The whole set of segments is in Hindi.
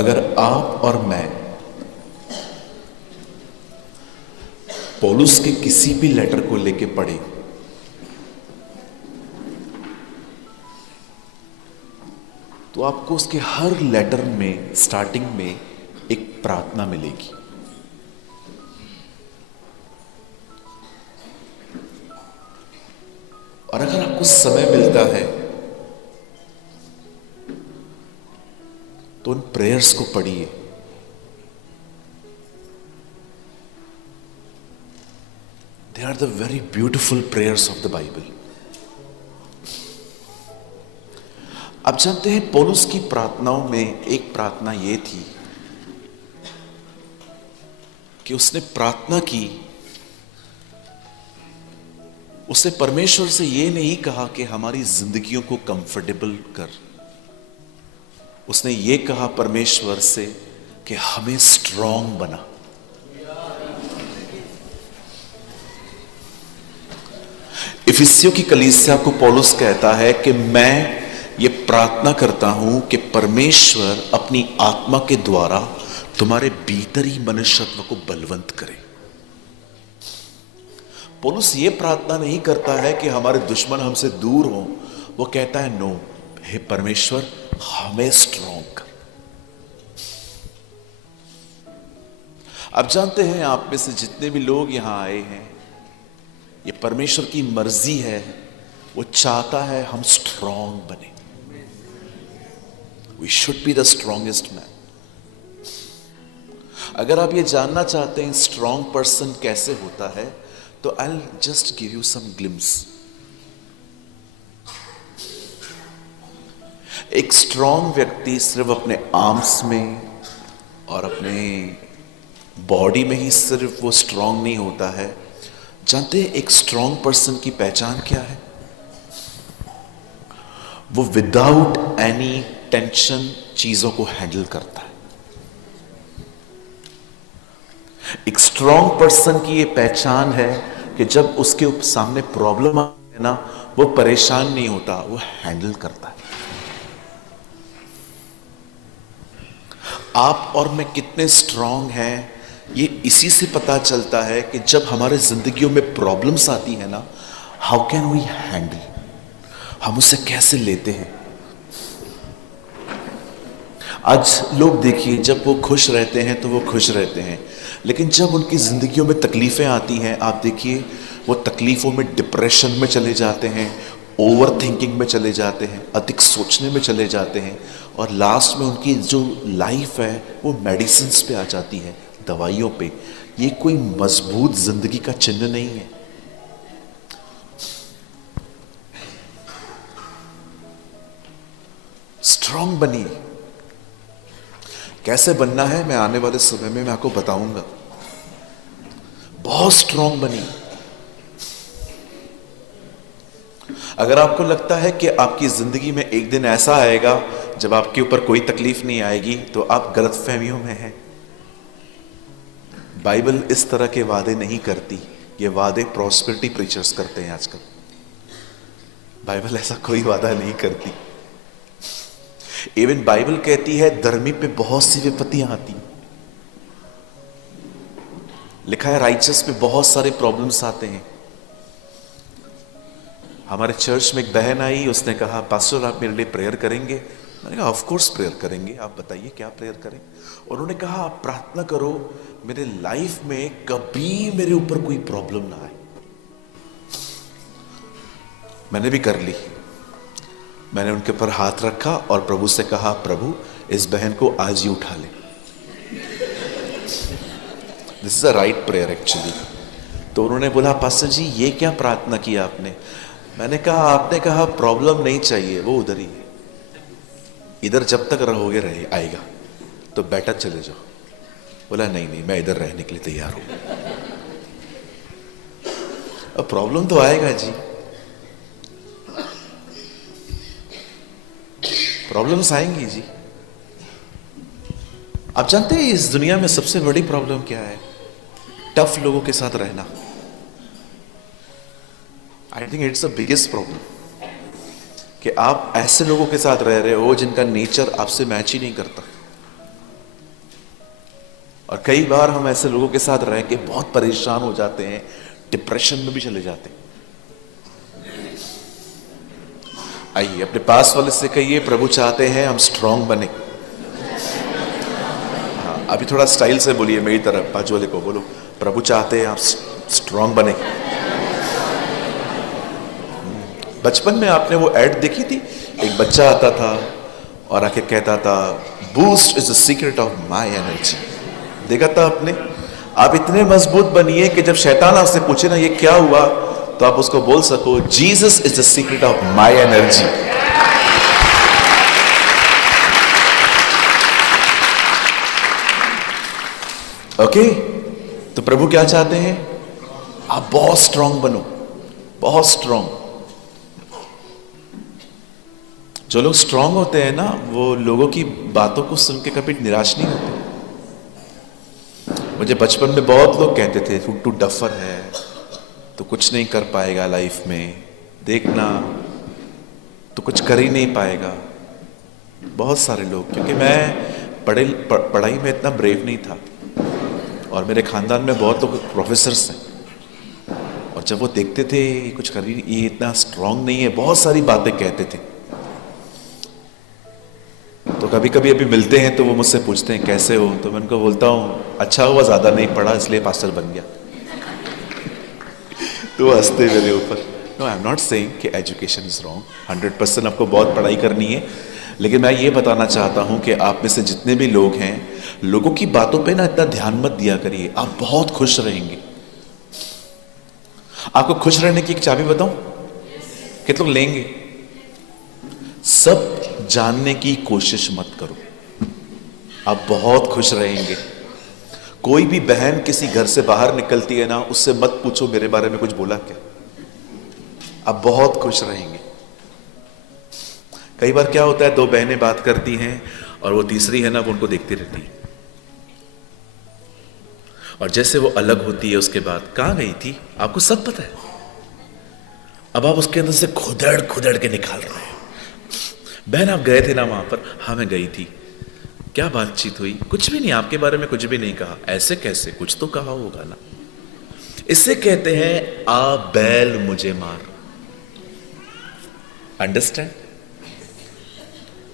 अगर आप और मैं पौलुस के किसी भी लेटर को लेके पढ़े तो आपको उसके हर लेटर में स्टार्टिंग में एक प्रार्थना मिलेगी। और अगर आपको समय मिलता है तो उन प्रेयर्स को पढ़िए। They are the very beautiful prayers of the Bible. आप जानते हैं पौलुस की प्रार्थनाओं में एक प्रार्थना यह थी कि उसने प्रार्थना की, उसने परमेश्वर से यह नहीं कहा कि हमारी जिंदगियों को कंफर्टेबल कर, उसने ये कहा परमेश्वर से कि हमें स्ट्रांग बना। इफिसियों की कलीसिया को पौलुस कहता है कि मैं ये प्रार्थना करता हूं कि परमेश्वर अपनी आत्मा के द्वारा तुम्हारे भीतरी मनुष्यत्व को बलवंत करे। पौलुस ये प्रार्थना नहीं करता है कि हमारे दुश्मन हमसे दूर हों, वो कहता है नो, हे परमेश्वर हमें स्ट्रांग कर। आप जानते हैं आप में से जितने भी लोग यहां आए हैं, ये परमेश्वर की मर्जी है, वो चाहता है हम स्ट्रांग बने। We should be the strongest man. अगर आप ये जानना चाहते हैं स्ट्रांग पर्सन कैसे होता है तो I will just give you some glimpse. एक स्ट्रांग व्यक्ति सिर्फ अपने आर्म्स में और अपने बॉडी में ही सिर्फ वो स्ट्रांग नहीं होता है। जानते हैं एक स्ट्रांग पर्सन की पहचान क्या है? वो विदाउट एनी टेंशन चीजों को हैंडल करता है। एक स्ट्रांग पर्सन की ये पहचान है कि जब उसके सामने प्रॉब्लम आए ना, वो परेशान नहीं होता, वो हैंडल करता है। आप और मैं कितने स्ट्रांग हैं ये इसी से पता चलता है कि जब हमारे जिंदगियों में प्रॉब्लम्स आती है ना, हाउ कैन वी हैंडल, हम उसे कैसे लेते हैं। आज लोग देखिए, जब वो खुश रहते हैं तो वो खुश रहते हैं, लेकिन जब उनकी जिंदगियों में तकलीफें आती हैं, आप देखिए वो तकलीफों में डिप्रेशन में चले जाते हैं, ओवर थिंकिंग में चले जाते हैं, अधिक सोचने में चले जाते हैं, और लास्ट में उनकी जो लाइफ है वो मेडिसिन्स पे आ जाती है, दवाइयों पे। ये कोई मजबूत जिंदगी का चिन्ह नहीं है। स्ट्रांग बनिए। कैसे बनना है मैं आने वाले समय में मैं आपको बताऊंगा। बहुत स्ट्रांग बनिए। अगर आपको लगता है कि आपकी जिंदगी में एक दिन ऐसा आएगा जब आपके ऊपर कोई तकलीफ नहीं आएगी, तो आप गलतफहमियों में हैं। बाइबल इस तरह के वादे नहीं करती। ये वादे प्रॉस्पेरिटी प्रीचर्स करते हैं आजकल। बाइबल ऐसा कोई वादा नहीं करती। इवन बाइबल कहती है धर्मी पे बहुत सी विपत्तियां आती। लिखा है राइचस पे बहुत सारे प्रॉब्लम्स आते हैं। हमारे चर्च में एक बहन आई, उसने कहा पास्टर आप मेरे लिए प्रेयर करेंगे? मैंने कहा ऑफ कोर्स प्रेयर करेंगे, आप बताइए क्या प्रेयर करें। उन्होंने कहा आप प्रार्थना करो मेरे लाइफ में कभी मेरे ऊपर कोई प्रॉब्लम ना आए। मैंने भी कर ली। मैंने उनके ऊपर हाथ रखा और प्रभु से कहा प्रभु इस बहन को आज ही उठा ले। This is a right prayer actually. तो उन्होंने बोला पास्टर जी ये क्या प्रार्थना किया आपने? मैंने कहा आपने कहा प्रॉब्लम नहीं चाहिए, वो उधर ही है, इधर जब तक रहोगे रहे आएगा, तो बेटर चले जाओ। बोला नहीं नहीं मैं इधर रहने के लिए तैयार हूं। अब प्रॉब्लम तो आएगा जी, प्रॉब्लम्स आएंगी जी। आप जानते हैं इस दुनिया में सबसे बड़ी प्रॉब्लम क्या है? टफ लोगों के साथ रहना। I think it's the biggest problem कि आप ऐसे लोगों के साथ रह रहे हो जिनका नेचर आपसे मैच ही नहीं करता। और कई बार हम ऐसे लोगों के साथ रह के बहुत परेशान हो जाते हैं, डिप्रेशन में भी चले जाते हैं। आइए अपने पास वाले से कहिए, प्रभु चाहते हैं हम स्ट्रांग बने। हाँ, अभी थोड़ा स्टाइल से बोलिए, मेरी तरफ बाजू वाले को बोलो, प्रभु चाहते हैं आप स्ट्रांग बने। बचपन में आपने वो एड देखी थी, एक बच्चा आता था और आके कहता था, boost is the secret of my energy. देखा था आपने? आप इतने मजबूत बनिए कि जब शैतान आपसे पूछे ना ये क्या हुआ, तो आप उसको बोल सको, Jesus is the secret of my energy. Okay? तो प्रभु क्या चाहते हैं? आप बहुत स्ट्रांग बनो, बहुत स्ट्रांग। जो लोग स्ट्रांग होते हैं ना, वो लोगों की बातों को सुन के कभी निराश नहीं होते। मुझे बचपन में बहुत लोग कहते थे, तू डफर है, तो कुछ नहीं कर पाएगा लाइफ में, देखना तो कुछ कर ही नहीं पाएगा। बहुत सारे लोग, क्योंकि मैं पढ़ाई में इतना ब्रेव नहीं था और मेरे खानदान में बहुत लोग प्रोफेसर्स हैं, और जब वो देखते थे कुछ कर ही, ये इतना स्ट्रांग नहीं है, बहुत सारी बातें कहते थे। तो कभी कभी अभी मिलते हैं तो वो मुझसे पूछते हैं कैसे हो, तो मैं उनको बोलता हूँ अच्छा हुआ ज़्यादा नहीं पढ़ा इसलिए पास्टर बन गया। तो हंसते मेरे ऊपर। No, I am not saying कि एजुकेशन इज रॉन्ग, 100% आपको बहुत पढ़ाई करनी है, लेकिन मैं ये बताना चाहता हूँ कि आप में से जितने भी लोग हैं, लोगों की बातों पे ना इतना ध्यान मत दिया करिए, आप बहुत खुश रहेंगे। आपको खुश रहने की एक चाबी बताऊं? कितने लोग लेंगे? सब जानने की कोशिश मत करो, आप बहुत खुश रहेंगे। कोई भी बहन किसी घर से बाहर निकलती है ना, उससे मत पूछो मेरे बारे में कुछ बोला क्या, आप बहुत खुश रहेंगे। कई बार क्या होता है, दो बहनें बात करती हैं और वो तीसरी है ना, वो उनको देखती रहती है, और जैसे वो अलग होती है उसके बाद, कहां गई थी, आपको सब पता है। अब आप उसके अंदर से खुदड़ खुदड़ के निकाल रहे हैं, बहन आप गए थे ना वहां पर? हाँ मैं गई थी। क्या बातचीत हुई? कुछ भी नहीं, आपके बारे में कुछ भी नहीं कहा। ऐसे कैसे? कुछ तो कहा होगा ना। इससे कहते हैं आ बैल मुझे मार। अंडरस्टैंड?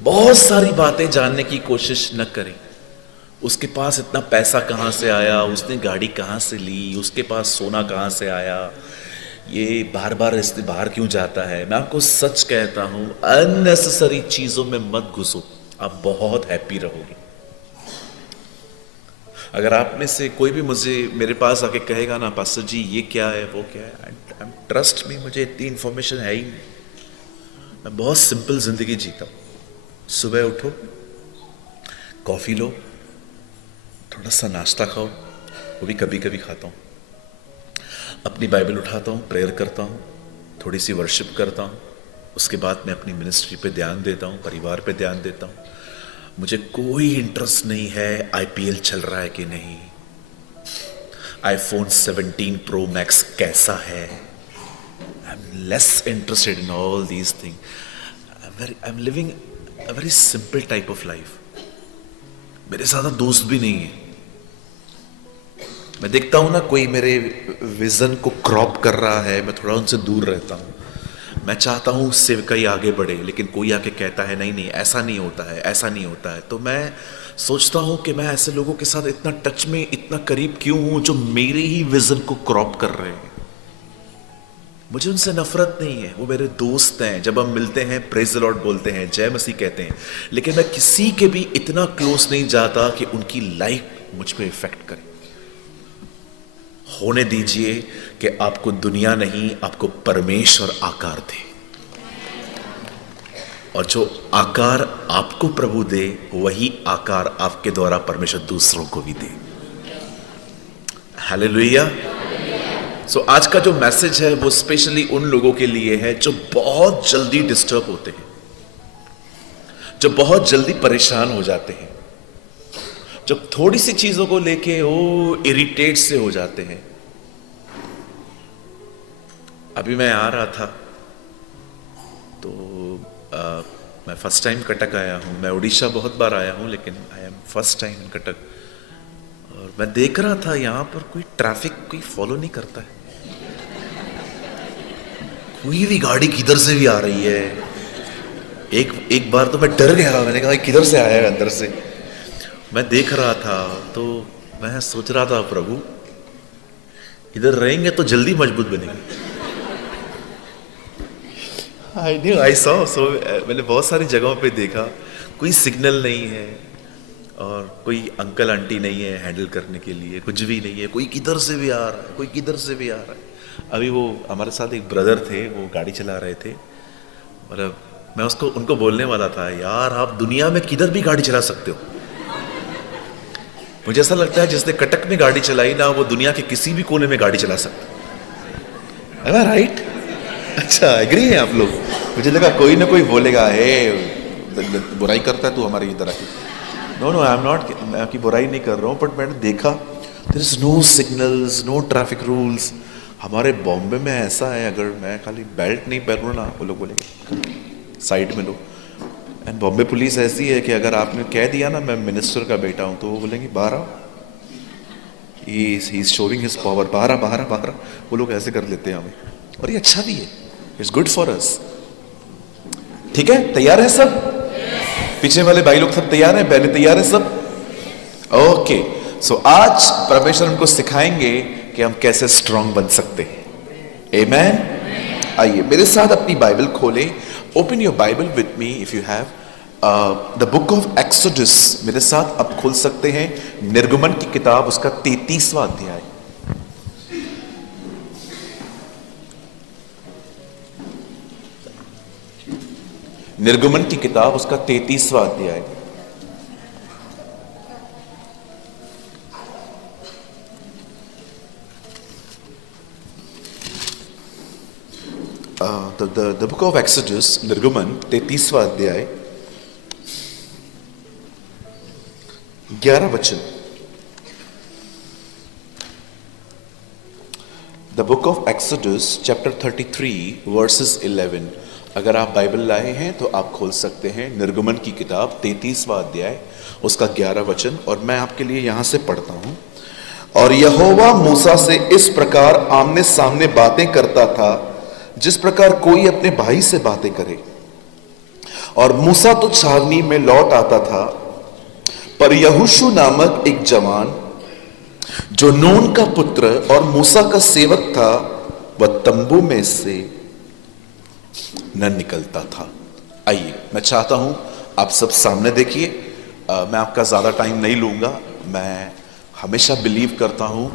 बहुत सारी बातें जानने की कोशिश न करें। उसके पास इतना पैसा कहां से आया, उसने गाड़ी कहां से ली, उसके पास सोना कहां से आया, ये बार बार बाहर क्यों जाता है। मैं आपको सच कहता हूं, अननेसेसरी चीजों में मत घुसो, आप बहुत हैप्पी रहोगे। अगर आप में से कोई भी मुझे मेरे पास आके कहेगा ना, पास्टर जी ये क्या है वो क्या है, ट्रस्ट मी, मुझे इतनी इंफॉर्मेशन है ही नहीं। मैं बहुत सिंपल जिंदगी जीता हूं। सुबह उठो, कॉफी लो, थोड़ा सा नाश्ता खाओ, वो भी कभी कभी खाता हूं, अपनी बाइबल उठाता हूँ, प्रेयर करता हूँ, थोड़ी सी वर्शिप करता हूँ, उसके बाद मैं अपनी मिनिस्ट्री पे ध्यान देता हूँ, परिवार पे ध्यान देता हूँ। मुझे कोई इंटरेस्ट नहीं है आईपीएल चल रहा है कि नहीं, आईफोन 17 प्रो मैक्स कैसा है। I am less interested in all these thing. I am living a very simple type of life. मेरे ज़्यादा दोस्त भी नहीं है। मैं देखता हूं ना कोई मेरे विजन को क्रॉप कर रहा है, मैं थोड़ा उनसे दूर रहता हूं। मैं चाहता हूं उससे कहीं आगे बढ़े, लेकिन कोई आके कहता है नहीं नहीं ऐसा नहीं होता है, ऐसा नहीं होता है। तो मैं सोचता हूं कि मैं ऐसे लोगों के साथ इतना टच में, इतना करीब क्यों हूं जो मेरे ही विजन को क्रॉप कर रहे हैं। मुझे उनसे नफरत नहीं है, वो मेरे दोस्त हैं। जब हम मिलते हैं प्रेज द लॉर्ड बोलते हैं, जय मसीह कहते हैं, लेकिन मैं किसी के भी इतना क्लोज नहीं जाता कि उनकी लाइफ मुझ पर इफेक्ट करे। होने दीजिए कि आपको दुनिया नहीं, आपको परमेश्वर आकार दे, और जो आकार आपको प्रभु दे, वही आकार आपके द्वारा परमेश्वर दूसरों को भी दे। हालेलुया। सो आज का जो मैसेज है वो स्पेशली उन लोगों के लिए है जो बहुत जल्दी डिस्टर्ब होते हैं, जो बहुत जल्दी परेशान हो जाते हैं, जब थोड़ी सी चीजों को लेके वो इरिटेट से हो जाते हैं। अभी मैं आ रहा था तो मैं फर्स्ट टाइम कटक आया हूँ। मैं उड़ीसा बहुत बार आया हूँ, लेकिन I am first time in Cuttack. और मैं देख रहा था यहां पर कोई ट्रैफिक कोई फॉलो नहीं करता है, कोई भी गाड़ी किधर से भी आ रही है। एक बार तो मैं डर गया, मैंने कहा किधर से आया है अंदर से। मैं देख रहा था तो मैं सोच रहा था प्रभु इधर रहेंगे तो जल्दी मजबूत बनेंगे। आई सॉ मैंने बहुत सारी जगहों पे देखा कोई सिग्नल नहीं है और कोई अंकल आंटी नहीं है हैंडल करने के लिए, कुछ भी नहीं है, कोई किधर से भी आ रहा है, कोई किधर से भी आ रहा है। अभी वो हमारे साथ एक ब्रदर थे, वो गाड़ी चला रहे थे, मतलब मैं उनको बोलने वाला था यार आप दुनिया में किधर भी गाड़ी चला सकते हो। मुझे ऐसा लगता है जिसने कटक में गाड़ी चलाई ना वो दुनिया के किसी भी कोने में गाड़ी चला सकता है, राइट? अच्छा एग्री है आप लोग? मुझे लगा कोई ना कोई बोलेगा हे बुराई करता है तू हमारी इधर आके। नो आई एम नॉट, मैं आपकी बुराई नहीं कर रहा हूँ, बट मैंने देखा there is no signals, no traffic rules. हमारे बॉम्बे में ऐसा है अगर मैं खाली बेल्ट नहीं पहनूँ ना वो लोग बोलेंगे साइड में लो। एंड बॉम्बे पुलिस ऐसी है कि अगर आपने कह दिया ना मैं मिनिस्टर का बेटा हूँ तो वो बोलेंगे बाहर आओ, he is showing his power, बाहर आ बाहर आ बाहर आ। वो लोग ऐसे कर लेते हैं हमें, और ये अच्छा भी है, इट्स गुड फॉर अस। ठीक है, तैयार है सब? पीछे वाले भाई लोग सब तैयार हैं, बहनें तैयार है सब? ओके, सो आज परमेश्वर हमको सिखाएंगे कि हम कैसे स्ट्रांग बन सकते हैं। आमेन। आइए मेरे साथ अपनी बाइबल खोलें, open your Bible with me if you have the book of exodus. मेरे साथ आप खोल सकते हैं निर्गमन की किताब, उसका 33वां अध्याय। निर्गमन की किताब उसका 33वां अध्याय। द बुक ऑफ एक्सोडस, निर्गमन 33वां अध्याय 11 वचन। The book of exodus chapter 33 versus 11। अगर आप बाइबल लाए हैं तो आप खोल सकते हैं निर्गमन की किताब 33वां अध्याय उसका 11 वचन, और मैं आपके लिए यहां से पढ़ता हूं। और यहोवा मूसा से इस प्रकार आमने सामने बातें करता था जिस प्रकार कोई अपने भाई से बातें करे। और मूसा तो छावनी में लौट आता था, पर यहोशू नामक एक जवान जो नून का पुत्र और मूसा का सेवक था वह तंबू में से न निकलता था। आइए मैं चाहता हूं आप सब सामने देखिए, मैं आपका ज्यादा टाइम नहीं लूंगा। मैं हमेशा बिलीव करता हूं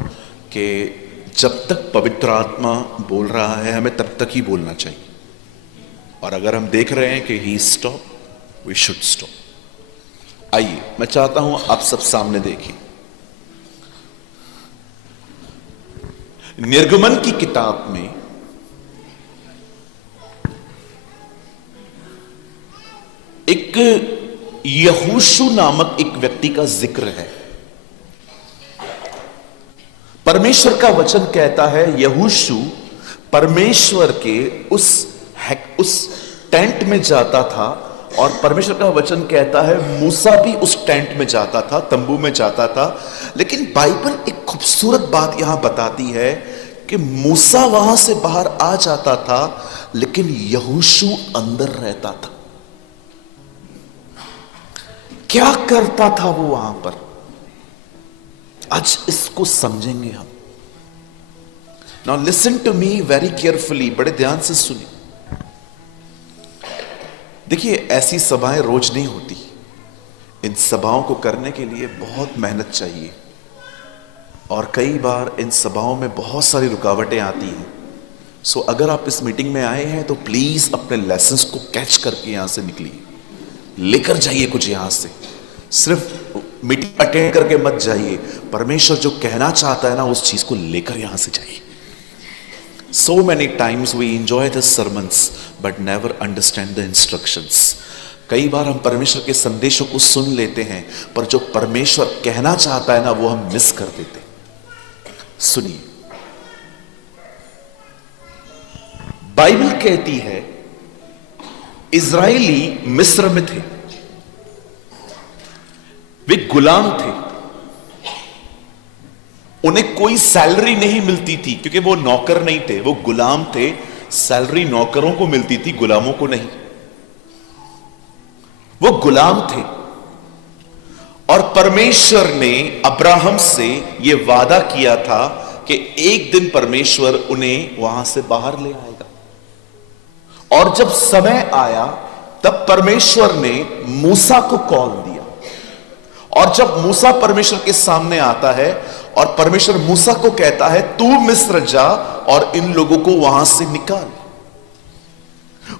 कि जब तक पवित्र आत्मा बोल रहा है हमें तब तक ही बोलना चाहिए, और अगर हम देख रहे हैं कि ही स्टॉप, वी शुड स्टॉप। आइए मैं चाहता हूं आप सब सामने देखिए निर्गमन की किताब में एक यहोशू नामक एक व्यक्ति का जिक्र है। परमेश्वर का वचन कहता है यहोशू परमेश्वर के उस टेंट में जाता था, और परमेश्वर का वचन कहता है मूसा भी उस टेंट में जाता था, तंबू में जाता था। लेकिन बाइबल एक खूबसूरत बात यहां बताती है कि मूसा वहां से बाहर आ जाता था लेकिन यहोशू अंदर रहता था। क्या करता था वो वहां पर, आज इसको समझेंगे हम। Now listen to me very carefully, बड़े ध्यान से सुनिए। देखिए ऐसी सभाएं रोज नहीं होती, इन सभाओं को करने के लिए बहुत मेहनत चाहिए, और कई बार इन सभाओं में बहुत सारी रुकावटें आती हैं। सो अगर आप इस मीटिंग में आए हैं तो प्लीज अपने लेसन्स को कैच करके यहां से निकलिए, लेकर जाइए कुछ यहां से। सिर्फ मीटिंग अटेंड करके मत जाइए, परमेश्वर जो कहना चाहता है ना उस चीज को लेकर यहां से जाइए। So many times we enjoy the sermons but never understand the instructions. कई बार हम परमेश्वर के संदेशों को सुन लेते हैं पर जो परमेश्वर कहना चाहता है ना वो हम मिस कर देते हैं। सुनिए, बाइबल कहती है इजरायली मिस्र में थे, वे गुलाम थे। उन्हें कोई सैलरी नहीं मिलती थी क्योंकि वो नौकर नहीं थे, वो गुलाम थे। सैलरी नौकरों को मिलती थी, गुलामों को नहीं। वो गुलाम थे और परमेश्वर ने अब्राहम से यह वादा किया था कि एक दिन परमेश्वर उन्हें वहां से बाहर ले आएगा। और जब समय आया तब परमेश्वर ने मूसा को कॉल दिया। और जब मूसा परमेश्वर के सामने आता है और परमेश्वर मूसा को कहता है तू मिस्र जा और इन लोगों को वहां से निकाल।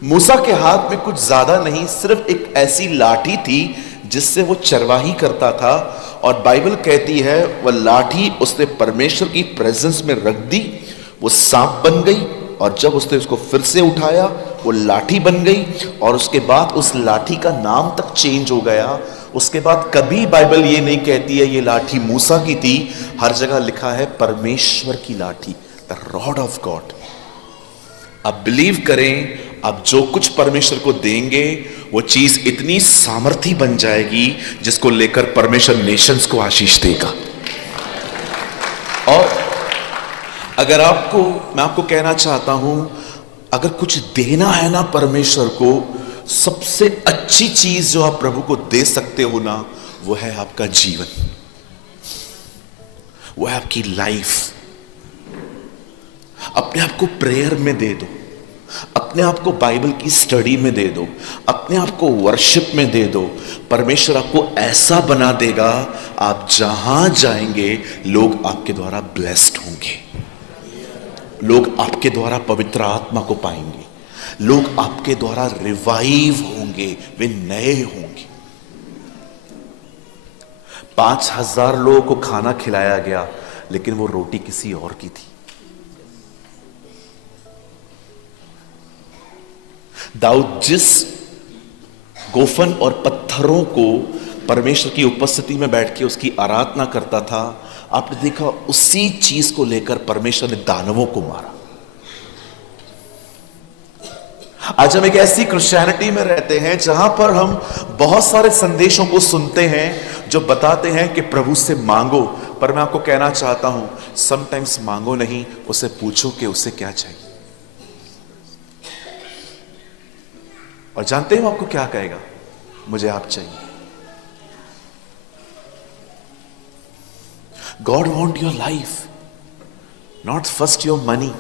मूसा के हाथ में कुछ ज्यादा नहीं, सिर्फ एक ऐसी लाठी थी जिससे वो चरवाही करता था। और बाइबल कहती है वह लाठी उसने परमेश्वर की प्रेजेंस में रख दी, वो सांप बन गई। और जब उसने उसको फिर से उठाया वो लाठी बन गई। और उसके बाद उस लाठी का नाम तक चेंज हो गया। उसके बाद कभी बाइबल ये नहीं कहती है ये लाठी मूसा की थी, हर जगह लिखा है परमेश्वर की लाठी, द रॉड ऑफ गॉड। अब बिलीव करें, अब जो कुछ परमेश्वर को देंगे वो चीज इतनी सामर्थी बन जाएगी जिसको लेकर परमेश्वर नेशंस को आशीष देगा। और अगर मैं आपको कहना चाहता हूं, अगर कुछ देना है ना परमेश्वर को, सबसे अच्छी चीज जो आप प्रभु को दे सकते हो ना, वो है आपका जीवन, वो है आपकी लाइफ। अपने आप को प्रेयर में दे दो, अपने आप को बाइबल की स्टडी में दे दो, अपने आप को वर्शिप में दे दो। परमेश्वर आपको ऐसा बना देगा, आप जहां जाएंगे लोग आपके द्वारा ब्लेस्ड होंगे, लोग आपके द्वारा पवित्र आत्मा को पाएंगे, लोग आपके द्वारा रिवाइव होंगे, वे नए होंगे। 5,000 लोगों को खाना खिलाया गया, लेकिन वो रोटी किसी और की थी। दाऊद जिस गोफन और पत्थरों को परमेश्वर की उपस्थिति में बैठ के उसकी आराधना करता था, आपने देखा उसी चीज को लेकर परमेश्वर ने दानवों को मारा। आज हम एक ऐसी क्रिश्चियनिटी में रहते हैं जहां पर हम बहुत सारे संदेशों को सुनते हैं जो बताते हैं कि प्रभु से मांगो, पर मैं आपको कहना चाहता हूं समटाइम्स मांगो नहीं, उसे पूछो कि उसे क्या चाहिए। और जानते हो आपको क्या कहेगा? मुझे आप चाहिए। God want your life, not first your money.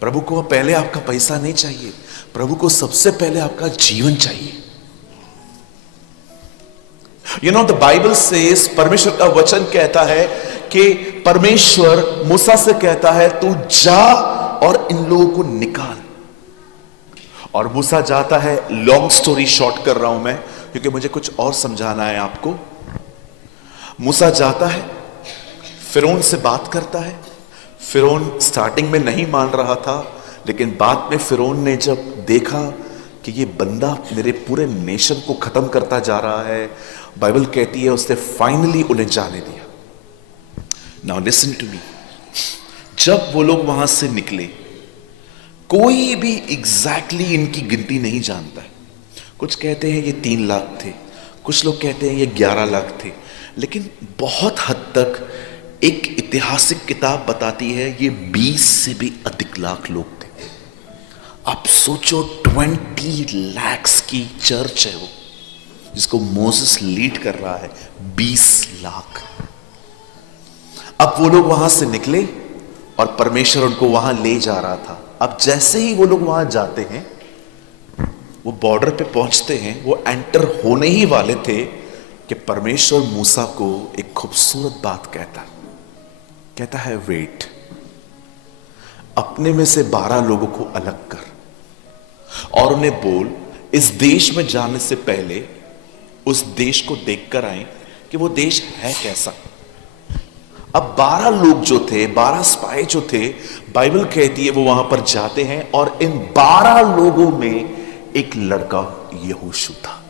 प्रभु को पहले आपका पैसा नहीं चाहिए, प्रभु को सबसे पहले आपका जीवन चाहिए। You know the Bible says, परमेश्वर का वचन कहता है कि परमेश्वर मूसा से कहता है तू जा और इन लोगों को निकाल। और मूसा जाता है। लॉन्ग स्टोरी शॉर्ट कर रहा हूं मैं क्योंकि मुझे कुछ और समझाना है आपको। मूसा जाता है, फिरौन से बात करता है। फिरौन स्टार्टिंग में नहीं मान रहा था, लेकिन बाद में फिरौन ने जब देखा कि ये बंदा मेरे पूरे नेशन को खत्म करता जा रहा है, बाइबल कहती है उसने फाइनली उन्हें जाने दिया। नाउ लिसन टू मी, जब वो लोग वहां से निकले, कोई भी एग्जैक्टली इनकी गिनती नहीं जानता है। कुछ कहते हैं ये 3 लाख थे, कुछ लोग कहते हैं ये 11 लाख थे, लेकिन बहुत हद तक एक ऐतिहासिक किताब बताती है ये 20 से भी अधिक लाख लोग थे। आप सोचो 20 लाख की चर्च है वो, जिसको मोसेस लीड कर रहा है। 20 लाख। अब वो लोग वहां से निकले और परमेश्वर उनको वहां ले जा रहा था। अब जैसे ही वो लोग वहां जाते हैं, वो बॉर्डर पे पहुंचते हैं, वो एंटर होने ही वाले थे कि परमेश्वर मूसा को एक खूबसूरत बात कहता है वेट, अपने में से 12 लोगों को अलग कर और उन्हें बोल इस देश में जाने से पहले उस देश को देखकर आए कि वो देश है कैसा। अब 12 लोग जो थे, 12 स्पाई जो थे, बाइबल कहती है वो वहां पर जाते हैं और इन 12 लोगों में एक लड़का यहोशू था।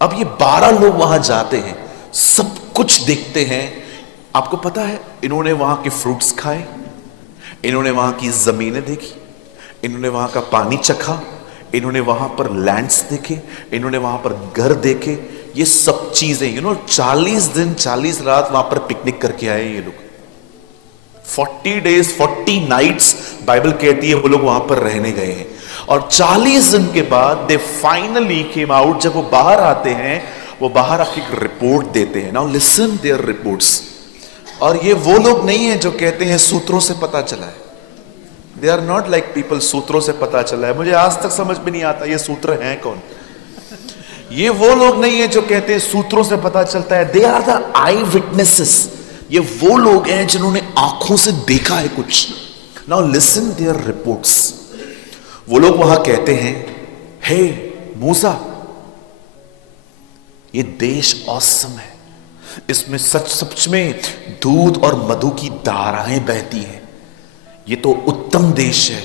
अब ये 12 लोग वहां जाते हैं, सब कुछ देखते हैं। आपको पता है इन्होंने वहां के फ्रूट्स खाए, इन्होंने वहां की जमीनें देखी, इन्होंने वहां का पानी चखा, इन्होंने वहां पर लैंड्स देखे, इन्होंने वहां पर घर देखे, ये सब चीजें 40 दिन 40 रात वहां पर पिकनिक करके आए ये लोग। 40 डेज 40 नाइट्स बाइबल कहती है वो लोग वहां पर रहने गए हैं। और 40 दिन के बाद दे फाइनली केम आउट। जब वो बाहर आते हैं, वो बाहर आके एक रिपोर्ट देते हैं। Now listen their reports. और ये वो लोग नहीं है जो कहते हैं सूत्रों से पता चला है। They are not like people सूत्रों से पता चला है। मुझे आज तक समझ में नहीं आता ये सूत्र हैं कौन। ये वो लोग नहीं है जो कहते हैं सूत्रों से पता चलता है। They are the eyewitnesses. ये वो लोग हैं जिन्होंने आंखों से देखा है कुछ। Now listen their reports. वो लोग वहां कहते हैं, हे मूसा, ये देश औसम है, इसमें सच में दूध और मधु की धाराएं बहती हैं, ये तो उत्तम देश है,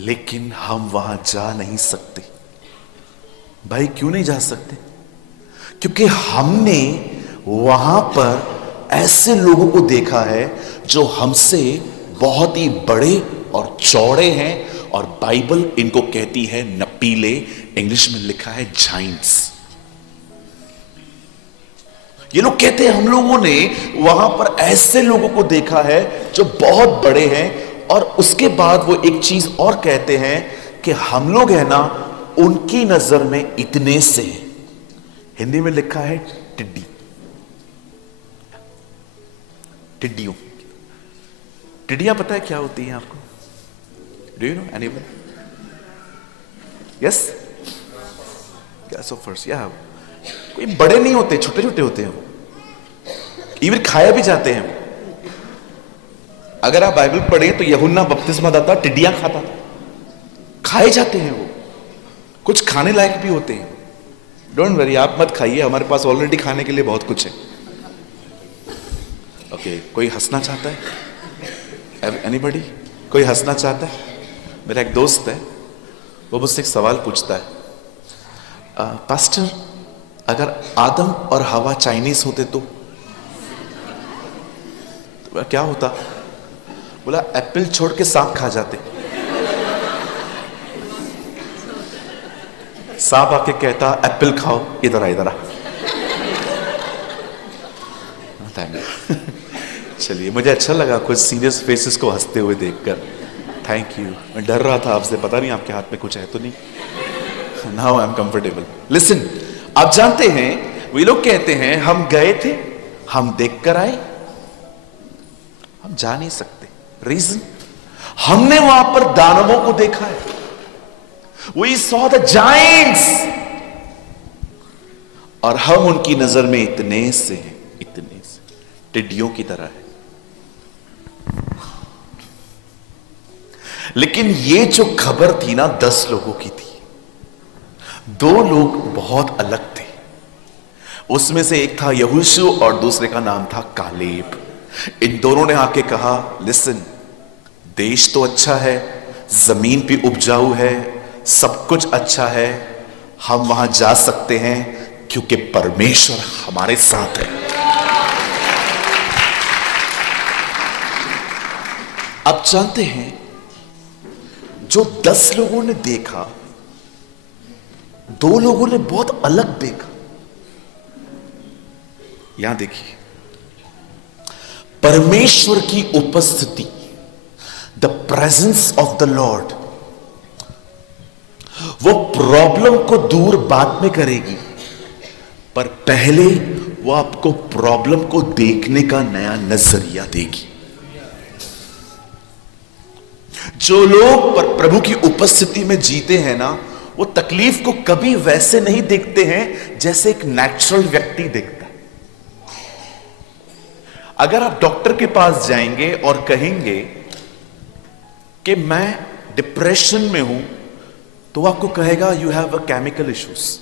लेकिन हम वहां जा नहीं सकते। भाई क्यों नहीं जा सकते? क्योंकि हमने वहां पर ऐसे लोगों को देखा है जो हमसे बहुत ही बड़े और चौड़े हैं, और बाइबल इनको कहती है नपीले। इंग्लिश में लिखा है जाइंट्स। ये लोग कहते हैं हम लोगों ने वहां पर ऐसे लोगों को देखा है जो बहुत बड़े हैं। और उसके बाद वो एक चीज और कहते हैं कि हम लोग है ना, उनकी नजर में इतने से हैं। हिंदी में लिखा है टिड्डी, टिड्डियों। टिड्डियां पता है क्या होती हैं आपको? Do you know anyone? Yes, grasshoppers. या कोई बड़े नहीं होते, छोटे छोटे होते हैं वो। इवन खाया भी जाते हैं वो। अगर आप बाइबल पढ़े तो यूहन्ना बपतिस्मा दाता टिड्डियां खाता था। खाए जाते हैं वो, कुछ खाने लायक भी होते हैं। डोंट वरी, आप मत खाइए, हमारे पास ऑलरेडी खाने के लिए बहुत कुछ है। ओके, कोई हंसना चाहता है? एनीबॉडी? कोई हंसना चाहता है? मेरा एक दोस्त है, वो मुझसे एक सवाल पूछता है, पास्टर, अगर आदम और हवा चाइनीज होते तो क्या होता? बोला एप्पल छोड़ के सांप खा जाते। सांप आके कहता एप्पल खाओ, इधर आ इधर आ। चलिए, मुझे अच्छा लगा कुछ सीरियस फेसेस को हंसते हुए देखकर। Thank you. मैं डर रहा था आपसे, पता नहीं आपके हाथ में कुछ है तो नहीं। Now I am comfortable. Listen, आप जानते हैं वे लोग कहते हैं हम गए थे, हम देख कर आए, हम जा नहीं सकते। रीजन, हमने वहां पर दानवों को देखा है। We saw the giants. और हम उनकी नजर में इतने से हैं, इतने से, टिड्डियों की तरह है। लेकिन ये जो खबर थी ना, 10 लोगों की थी। 2 लोग बहुत अलग थे। उसमें से एक था यहोशू और दूसरे का नाम था कालेब। इन दोनों ने आके कहा, लिसन, देश तो अच्छा है, जमीन भी उपजाऊ है, सब कुछ अच्छा है, हम वहां जा सकते हैं क्योंकि परमेश्वर हमारे साथ है। आप जानते हैं, जो 10 लोगों ने देखा, 2 लोगों ने बहुत अलग देखा। यहां देखिए, परमेश्वर की उपस्थिति, the presence of the Lord, वो प्रॉब्लम को दूर बाद में करेगी, पर पहले वो आपको प्रॉब्लम को देखने का नया नजरिया देगी। जो लोग पर प्रभु की उपस्थिति में जीते हैं ना, वो तकलीफ को कभी वैसे नहीं देखते हैं जैसे एक नेचुरल व्यक्ति देखता है। अगर आप डॉक्टर के पास जाएंगे और कहेंगे कि मैं डिप्रेशन में हूं, तो आपको कहेगा you have a chemical issues.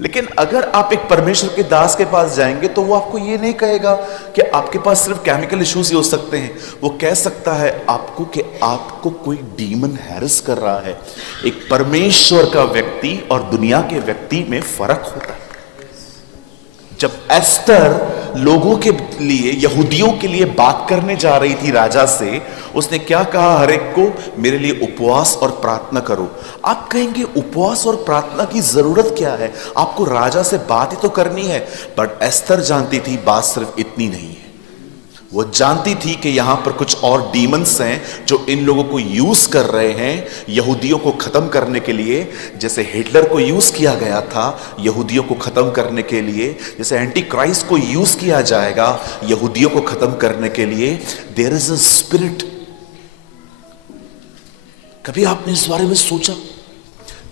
लेकिन अगर आप एक परमेश्वर के दास के पास जाएंगे तो वो आपको ये नहीं कहेगा कि आपके पास सिर्फ केमिकल इश्यूज ही हो सकते हैं। वो कह सकता है आपको कि आपको कोई डीमन हैरेस कर रहा है। एक परमेश्वर का व्यक्ति और दुनिया के व्यक्ति में फर्क होता है। जब एस्टर लोगों के लिए, यहूदियों के लिए बात करने जा रही थी राजा से, उसने क्या कहा? हर एक को मेरे लिए उपवास और प्रार्थना करो। आप कहेंगे उपवास और प्रार्थना की जरूरत क्या है? आपको राजा से बात ही तो करनी है। बट एस्थर जानती थी बात सिर्फ इतनी नहीं है। वो जानती थी कि यहां पर कुछ और डीमंस हैं जो इन लोगों को यूज कर रहे हैं यहूदियों को खत्म करने के लिए। जैसे हिटलर को यूज किया गया था यहूदियों को खत्म करने के लिए, जैसे एंटी क्राइस्ट को यूज किया जाएगा यहूदियों को खत्म करने के लिए। There is a spirit. कभी आपने इस बारे में सोचा?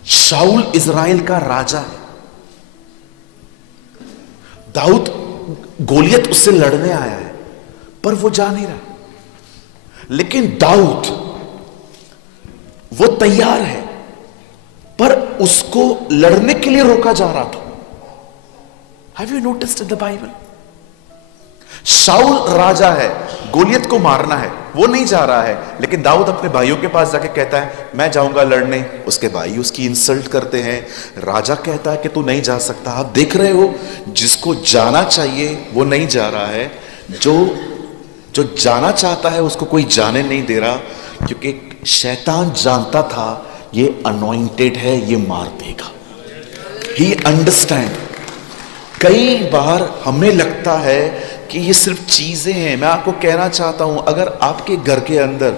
शाऊल इजराइल का राजा है, दाऊद गोलियत उससे लड़ने आया है, पर वो जा नहीं रहा। लेकिन दाऊद वो तैयार है, पर उसको लड़ने के लिए रोका जा रहा था। Have you noticed in the Bible? शाऊल राजा है, गोलियत को मारना है, वो नहीं जा रहा है, लेकिन दाऊद अपने भाइयों के पास जाके कहता है मैं जाऊंगा लड़ने। उसके भाई उसकी इंसल्ट करते हैं। राजा कहता है कि तू नहीं जा सकता। आप देख रहे हो, जिसको जाना चाहिए वो नहीं जा रहा है, जो जाना चाहता है उसको कोई जाने नहीं दे रहा, क्योंकि शैतान जानता था ये अनॉइंटेड है, ये मार देगा। ही अंडरस्टैंड। कई बार हमें लगता है कि ये सिर्फ चीजें हैं। मैं आपको कहना चाहता हूं, अगर आपके घर के अंदर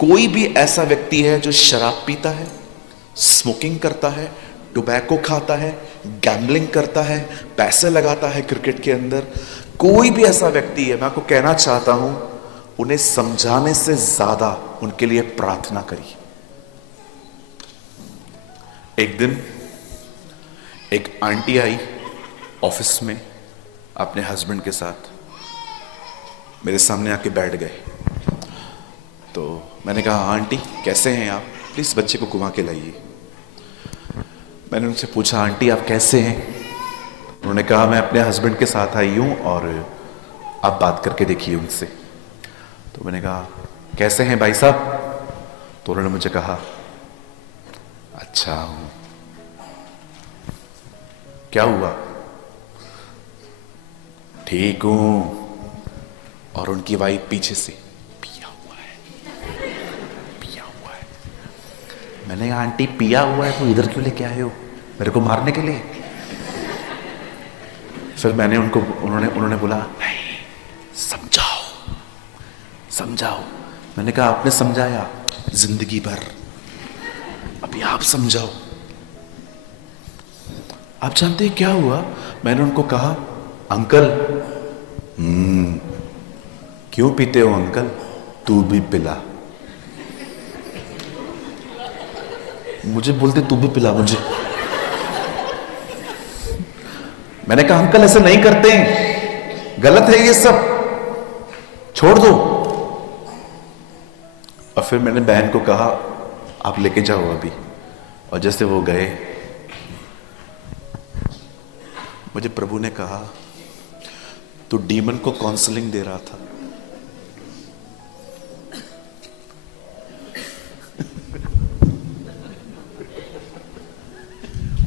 कोई भी ऐसा व्यक्ति है जो शराब पीता है, स्मोकिंग करता है, टोबैको खाता है, गैम्बलिंग करता है, पैसे लगाता है क्रिकेट के अंदर, कोई भी ऐसा व्यक्ति है, मैं आपको कहना चाहता हूं उन्हें समझाने से ज्यादा उनके लिए प्रार्थना करिए। एक दिन एक आंटी आई ऑफिस में अपने हस्बैंड के साथ, मेरे सामने आके बैठ गए। तो मैंने कहा आंटी कैसे हैं आप, प्लीज बच्चे को घुमा के लाइए। मैंने उनसे पूछा आंटी आप कैसे हैं? उन्होंने कहा मैं अपने हस्बैंड के साथ आई हूं और आप बात करके देखिए उनसे। तो मैंने कहा कैसे हैं भाई साहब? तो उन्होंने मुझे कहा अच्छा हूं। क्या हुआ? ठीक हूं। और उनकी वाइफ पीछे से पिया हुआ है, पिया हुआ है। मैंने कहा आंटी पिया हुआ है तो इधर क्यों लेके आए हो, मेरे को मारने के लिए? फिर मैंने उन्होंने बोला नहीं समझाओ समझाओ। मैंने कहा आपने समझाया जिंदगी भर, अभी आप समझाओ। आप जानते हैं क्या हुआ? मैंने उनको कहा अंकल क्यों पीते हो अंकल, तू भी पिला। मुझे बोलते तू भी पिला मुझे। मैंने कहा अंकल ऐसे नहीं करते हैं, गलत है ये सब, छोड़ दो। और फिर मैंने बहन को कहा आप लेके जाओ अभी। और जैसे वो गए, मुझे प्रभु ने कहा तू डीमन को काउंसलिंग दे रहा था।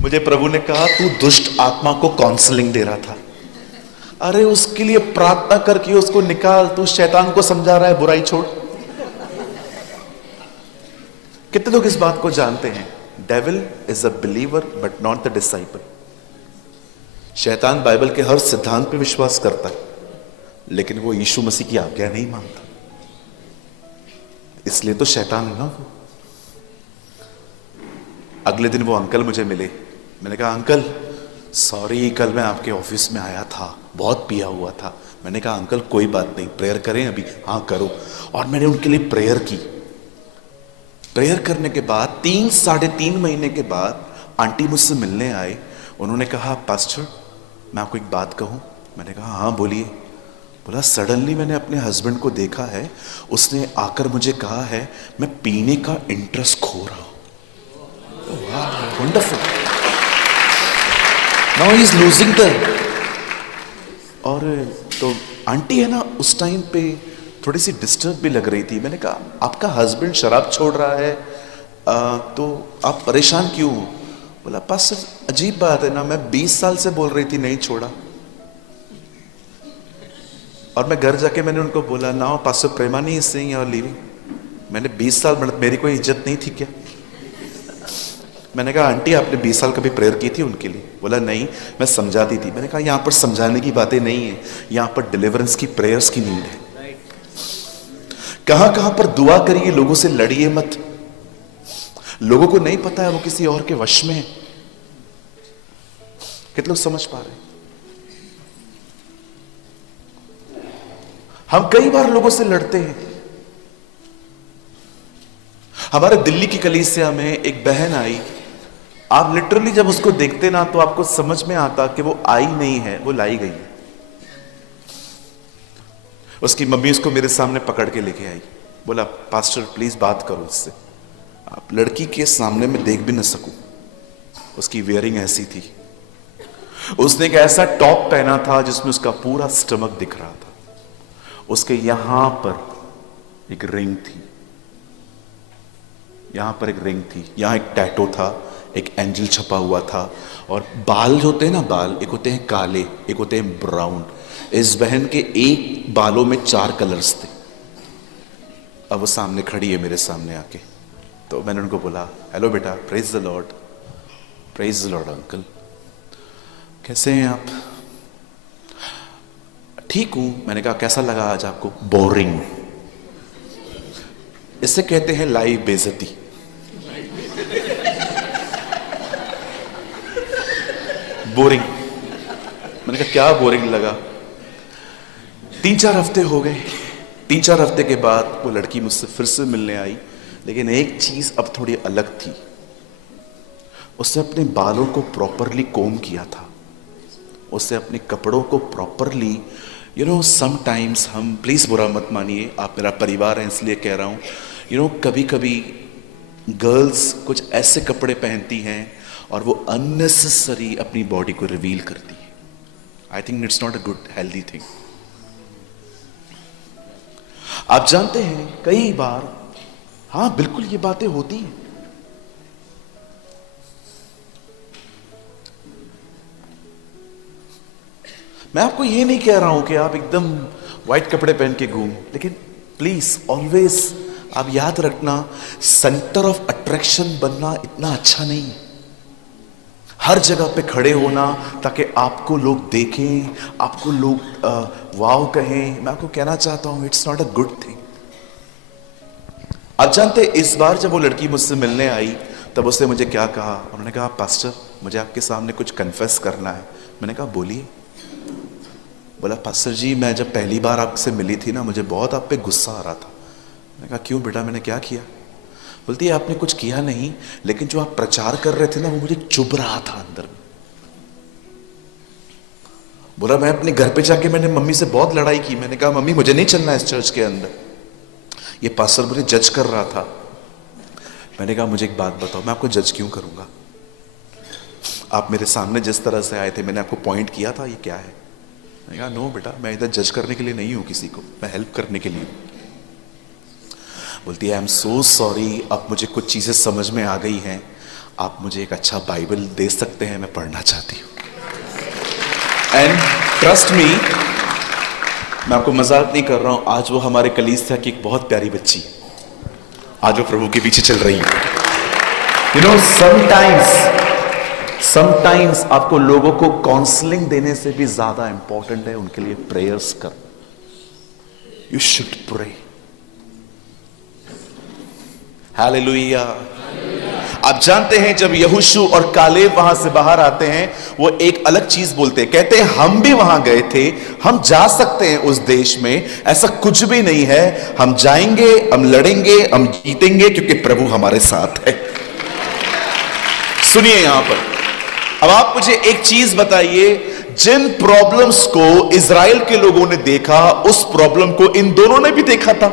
मुझे प्रभु ने कहा तू दुष्ट आत्मा को काउंसलिंग दे रहा था। अरे उसके लिए प्रार्थना करके उसको निकाल। तू शैतान को समझा रहा है बुराई छोड़। कितने लोग इस बात को जानते हैं? Devil is a believer but not the disciple. शैतान बाइबल के हर सिद्धांत पे विश्वास करता है, लेकिन वो यीशु मसीह की आज्ञा नहीं मानता, इसलिए तो शैतान है ना वो। अगले दिन वो अंकल मुझे मिले। मैंने कहा अंकल सॉरी, कल मैं आपके ऑफिस में आया था, बहुत पिया हुआ था। मैंने कहा अंकल कोई बात नहीं, प्रेयर करें अभी? हाँ करो। और मैंने उनके लिए प्रेयर की। प्रेयर करने के बाद 3-3.5 महीने के बाद आंटी मुझसे मिलने आए। उन्होंने कहा पास्टर मैं आपको एक बात कहूं। मैंने कहा हाँ बोलिए। बोला सडनली मैंने अपने हस्बैंड को देखा है, उसने आकर मुझे कहा है मैं पीने का इंटरेस्ट खो रहा हूं। Wonderful, now he is losing the. और तो आंटी है ना उस टाइम पे थोड़ी सी डिस्टर्ब भी लग रही थी। मैंने कहा आपका हस्बैंड शराब छोड़ रहा है तो आप परेशान क्यों? बोला पास्टर अजीब बात है ना, मैं 20 साल से बोल रही थी नहीं छोड़ा। और मैं घर जाके मैंने उनको बोला, now pastor Premani is saying you are leaving. मैंने 20 साल, मतलब मेरी कोई इज्जत नहीं थी क्या? मैंने कहा आंटी आपने 20 साल कभी प्रेयर की थी उनके लिए? बोला नहीं, मैं समझाती थी। मैंने कहा यहाँ पर समझाने की बातें नहीं है, यहाँ पर डिलीवरेंस की प्रेयर्स की नीड है। कहां कहां पर दुआ करिए, लोगों से लड़िए मत। लोगों को नहीं पता है वो किसी और के वश में है। कितने लोग समझ पा रहे हैं? हम कई बार लोगों से लड़ते हैं। हमारे दिल्ली की कलीसिया में एक बहन आई, आप लिटरली जब उसको देखते ना तो आपको समझ में आता कि वो आई नहीं है, वो लाई गई है। उसकी मम्मी उसको मेरे सामने पकड़ के लेके आई, बोला पास्टर प्लीज बात करो उससे, आप लड़की के सामने में देख भी न सकूं। उसकी वेयरिंग ऐसी थी, उसने एक ऐसा टॉप पहना था जिसमें उसका पूरा स्टमक दिख रहा था। उसके यहां पर एक रिंग थी, यहां पर एक रिंग थी, यहां एक टैटो था, एक एंजल छपा हुआ था। और बाल जो होते हैं ना, बाल एक होते हैं काले, एक होते हैं ब्राउन। इस बहन के एक बालों में 4 कलर्स थे। अब वो सामने खड़ी है मेरे सामने आके, तो मैंने उनको बोला हेलो बेटा, praise the Lord. Praise the Lord uncle, कैसे हैं आप? ठीक हूं। मैंने कहा कैसा लगा आज आपको? बोरिंग। इसे कहते हैं लाइव बेइज्जती। बोरिंग। मैंने कहा क्या बोरिंग लगा? 3-4 हफ्ते हो गए। 3-4 हफ्ते के बाद वो लड़की मुझसे फिर से मिलने आई, लेकिन एक चीज अब थोड़ी अलग थी। उसने अपने बालों को प्रॉपरली कोम किया था, उससे अपने कपड़ों को प्रॉपरली, समटाइम्स हम, प्लीज बुरा मत मानिए, आप मेरा परिवार है इसलिए कह रहा हूं, कभी कभी गर्ल्स कुछ ऐसे कपड़े पहनती हैं और वो अननेसेसरी अपनी बॉडी को रिवील करती है। I think it's not a good healthy thing. आप जानते हैं कई बार, हाँ बिल्कुल ये बातें होती हैं। मैं आपको ये नहीं कह रहा हूं कि आप एकदम व्हाइट कपड़े पहन के घूम, लेकिन प्लीज ऑलवेज आप याद रखना, सेंटर ऑफ अट्रैक्शन बनना इतना अच्छा नहीं है। हर जगह पे खड़े होना ताकि आपको लोग देखें, आपको लोग वाव कहें, मैं आपको कहना चाहता हूं it's not a good thing. आप जानते इस बार जब वो लड़की मुझसे मिलने आई तब उसने मुझे क्या कहा? उन्होंने कहा पास्टर मुझे आपके सामने कुछ कन्फेस करना है। मैंने कहा बोलिए। बोला पास्टर जी, मैं जब पहली बार आपसे मिली थी ना, मुझे बहुत आप पे गुस्सा आ रहा था। मैंने कहा क्यों बेटा, मैंने क्या किया? बोलती है आपने कुछ किया नहीं, लेकिन जो आप प्रचार कर रहे थे ना वो मुझे चुभ रहा था अंदर में। बोला मैं अपने घर पे जाके मैंने मम्मी से बहुत लड़ाई की। मैंने कहा मम्मी मुझे नहीं चलना इस चर्च के अंदर, ये पास्टर मुझे जज कर रहा था। मैंने कहा मुझे एक बात बताओ, मैं आपको जज क्यों करूंगा? आप मेरे सामने जिस तरह से आए थे, मैंने आपको पॉइंट किया था, ये क्या है? मैंने कहा नो बेटा, मैं इधर जज करने के लिए नहीं हूं किसी को, मैं हेल्प करने के लिए हूं। बोलती है आई एम सो सॉरी, अब मुझे कुछ चीजें समझ में आ गई हैं, आप मुझे एक अच्छा बाइबल दे सकते हैं, मैं पढ़ना चाहती हूं। एंड ट्रस्ट मी, मैं आपको मजाक नहीं कर रहा हूं, आज वो हमारे कलीसिया की एक बहुत प्यारी बच्ची, आज वो प्रभु के पीछे चल रही है। समटाइम्स आपको लोगों को काउंसलिंग देने से भी ज्यादा इंपॉर्टेंट है उनके लिए प्रेयर्स कर। You should pray. हालेलुया। आप जानते हैं जब यहोशू और कालेब वहां से बाहर आते हैं, वो एक अलग चीज बोलते हैं, कहते हैं हम भी वहां गए थे, हम जा सकते हैं उस देश में, ऐसा कुछ भी नहीं है, हम जाएंगे, हम लड़ेंगे, हम जीतेंगे क्योंकि प्रभु हमारे साथ है। सुनिए यहां पर, अब आप मुझे एक चीज बताइए, जिन प्रॉब्लम्स को इजराइल के लोगों ने देखा, उस प्रॉब्लम को इन दोनों ने भी देखा था,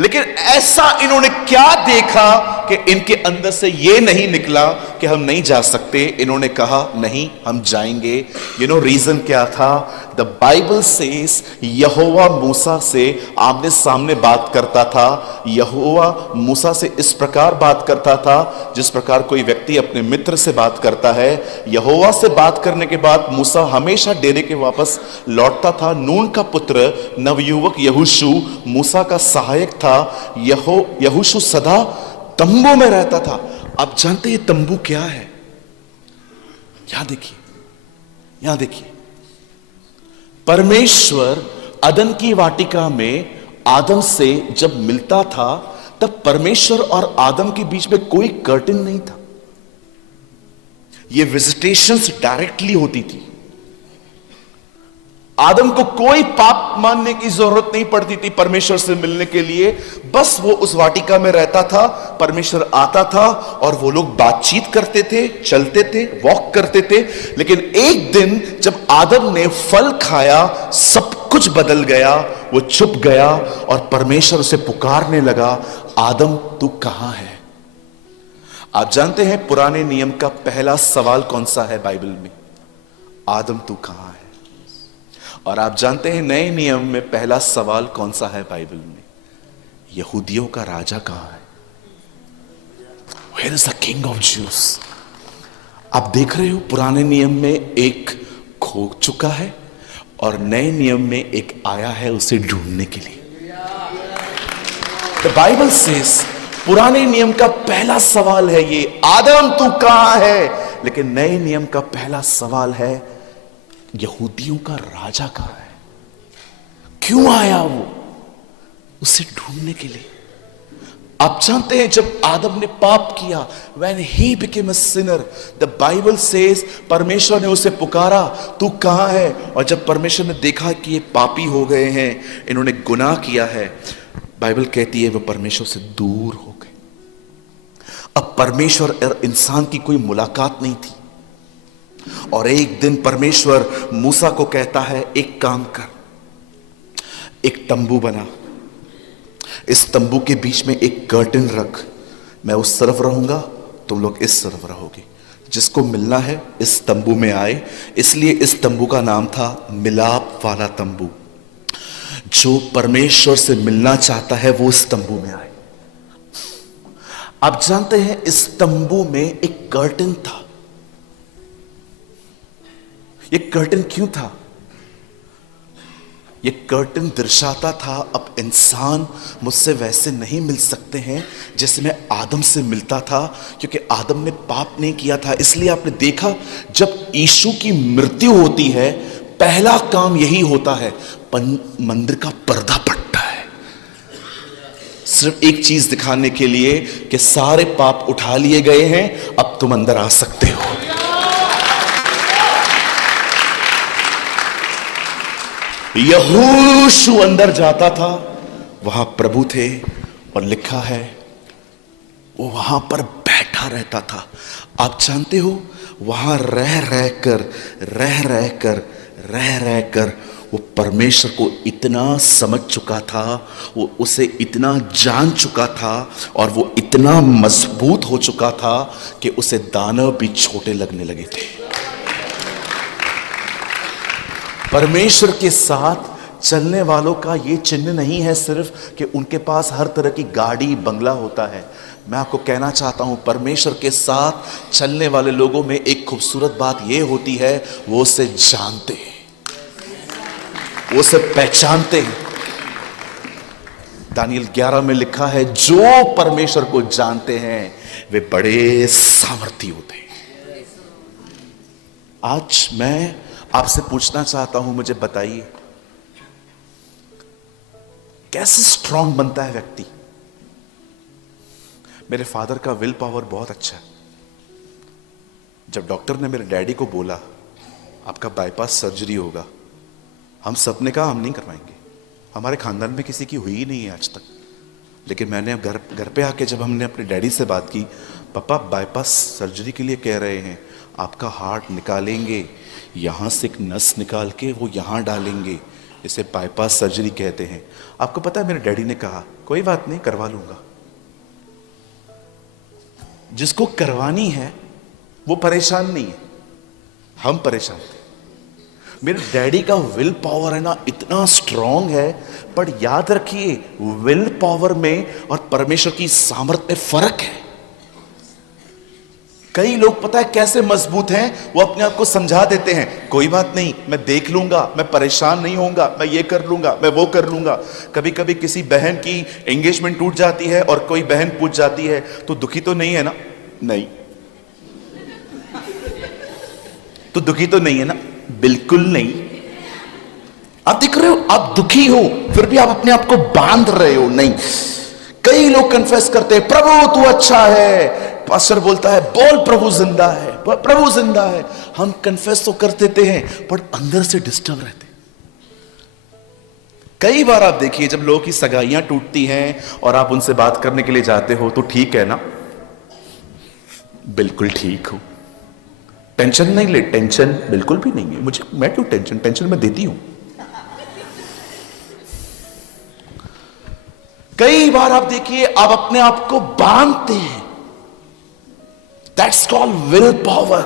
लेकिन ऐसा इन्होंने क्या देखा कि इनके अंदर से ये नहीं निकला कि हम नहीं जा सकते, इन्होंने कहा नहीं हम जाएंगे। रीजन क्या था? द बाइबल सेज यहोवा मूसा से आमने सामने बात करता था। यहोवा मूसा से इस प्रकार बात करता था जिस प्रकार कोई व्यक्ति अपने मित्र से बात करता है। यहोवा से बात करने के बाद मूसा हमेशा डेरे के वापस लौटता था। नून का पुत्र नवयुवक यहोशू मूसा का सहायक था। यहोशू सदा तंबू में रहता था। आप जानते हैं तंबू क्या है? यहां देखिए, यहां देखिए, परमेश्वर अदन की वाटिका में आदम से जब मिलता था तब परमेश्वर और आदम के बीच में कोई कर्टन नहीं था। ये विजिटेशंस डायरेक्टली होती थी। आदम को कोई पाप मानने की जरूरत नहीं पड़ती थी परमेश्वर से मिलने के लिए। बस वो उस वाटिका में रहता था, परमेश्वर आता था और वो लोग बातचीत करते थे, चलते थे, वॉक करते थे। लेकिन एक दिन जब आदम ने फल खाया, सब कुछ बदल गया। वो छुप गया और परमेश्वर उसे पुकारने लगा, आदम तू कहां है? आप जानते हैं पुराने नियम का पहला सवाल कौन सा है बाइबल में? आदम तू कहां है? और आप जानते हैं नए नियम में पहला सवाल कौन सा है बाइबल में? यहूदियों का राजा कहां है? Where is the king of Jews? आप देख रहे हो पुराने नियम में एक खो चुका है और नए नियम में एक आया है उसे ढूंढने के लिए। The Bible says पुराने नियम का पहला सवाल है ये, आदम तू कहां है? लेकिन नए नियम का पहला सवाल है, यहूदियों का राजा कहां है? क्यों आया वो? उसे ढूंढने के लिए। आप जानते हैं जब आदम ने पाप किया, when he became a sinner, the Bible says परमेश्वर ने उसे पुकारा, तू कहां है? और जब परमेश्वर ने देखा कि ये पापी हो गए हैं, इन्होंने गुनाह किया है, बाइबल कहती है वो परमेश्वर से दूर हो गए। अब परमेश्वर और इंसान की कोई मुलाकात नहीं थी। और एक दिन परमेश्वर मूसा को कहता है, एक काम कर, एक तंबू बना, इस तंबू के बीच में एक कर्टन रख, मैं उस तरफ रहूंगा, तुम लोग इस तरफ रहोगे। जिसको मिलना है इस तंबू में आए। इसलिए इस तंबू का नाम था मिलाप वाला तंबू। जो परमेश्वर से मिलना चाहता है वो इस तंबू में आए। आप जानते हैं इस तंबू में एक कर्टन था। ये कर्टन क्यों था? ये कर्टन दर्शाता था अब इंसान मुझसे वैसे नहीं मिल सकते हैं जैसे मैं आदम से मिलता था, क्योंकि आदम ने पाप नहीं किया था। इसलिए आपने देखा जब यीशु की मृत्यु होती है पहला काम यही होता है, मंदिर का पर्दा फटता है, सिर्फ एक चीज दिखाने के लिए कि सारे पाप उठा लिए गए हैं, अब तुम अंदर आ सकते हो। यहोशू अंदर जाता था, वहां प्रभु थे और लिखा है वो वहां पर बैठा रहता था। आप जानते हो वहां रह रहकर वो परमेश्वर को इतना समझ चुका था, वो उसे इतना जान चुका था और वो इतना मजबूत हो चुका था कि उसे दानव भी छोटे लगने लगे थे। परमेश्वर के साथ चलने वालों का ये चिन्ह नहीं है सिर्फ कि उनके पास हर तरह की गाड़ी बंगला होता है। मैं आपको कहना चाहता हूं परमेश्वर के साथ चलने वाले लोगों में एक खूबसूरत बात यह होती है, वो उसे जानते हैं, वो उसे पहचानते हैं। दानियल 11 में लिखा है जो परमेश्वर को जानते हैं वे बड़े सामर्थी होते हैं। आज मैं आपसे पूछना चाहता हूं, मुझे बताइए कैसे स्ट्रांग बनता है व्यक्ति? मेरे फादर का विल पावर बहुत अच्छा है। जब डॉक्टर ने मेरे डैडी को बोला आपका बाईपास सर्जरी होगा, हम सब ने कहा हम नहीं करवाएंगे। हमारे खानदान में किसी की हुई ही नहीं है आज तक। लेकिन मैंने घर पे आके जब हमने अपने डैडी से बात की, पापा बाईपास सर्जरी के लिए कह रहे हैं, आपका हार्ट निकालेंगे, यहाँ से एक नस निकाल के वो यहाँ डालेंगे, इसे बाईपास सर्जरी कहते हैं। आपको पता है मेरे डैडी ने कहा कोई बात नहीं करवा लूंगा। जिसको करवानी है वो परेशान नहीं है, हम परेशान थे। मेरे डैडी का विल पावर है ना इतना स्ट्रांग है, पर याद रखिए विल पावर में और परमेश्वर की सामर्थ्य में फर्क है। कई लोग पता है कैसे मजबूत हैं, वो अपने आप को समझा देते हैं कोई बात नहीं, मैं देख लूंगा, मैं परेशान नहीं होऊंगा, मैं ये कर लूंगा, मैं वो कर लूंगा। कभी कभी किसी बहन की एंगेजमेंट टूट जाती है और कोई बहन पूछ जाती है तो दुखी तो नहीं है ना? नहीं। तो दुखी तो नहीं है ना? बिल्कुल नहीं। आप देख रहे हो, आप दुखी हो फिर भी आप अपने आप को बांध रहे हो, नहीं। कई लोग कन्फेस करते हैं प्रभु तू अच्छा है, पास्टर बोलता है बोल प्रभु जिंदा है, प्रभु जिंदा है। हम कन्फेस तो कर देते हैं पर अंदर से डिस्टर्ब रहते हैं। कई बार आप देखिए जब लोगों की सगाइयां टूटती हैं और आप उनसे बात करने के लिए जाते हो तो ठीक है ना? बिल्कुल ठीक हो, टेंशन नहीं ले। टेंशन बिल्कुल भी नहीं है मुझे, मैं क्यों टेंशन, टेंशन मैं देती हूं। कई बार आप देखिए आप अपने आप को बांधते हैं, दैट्स कॉल्ड विल पावर।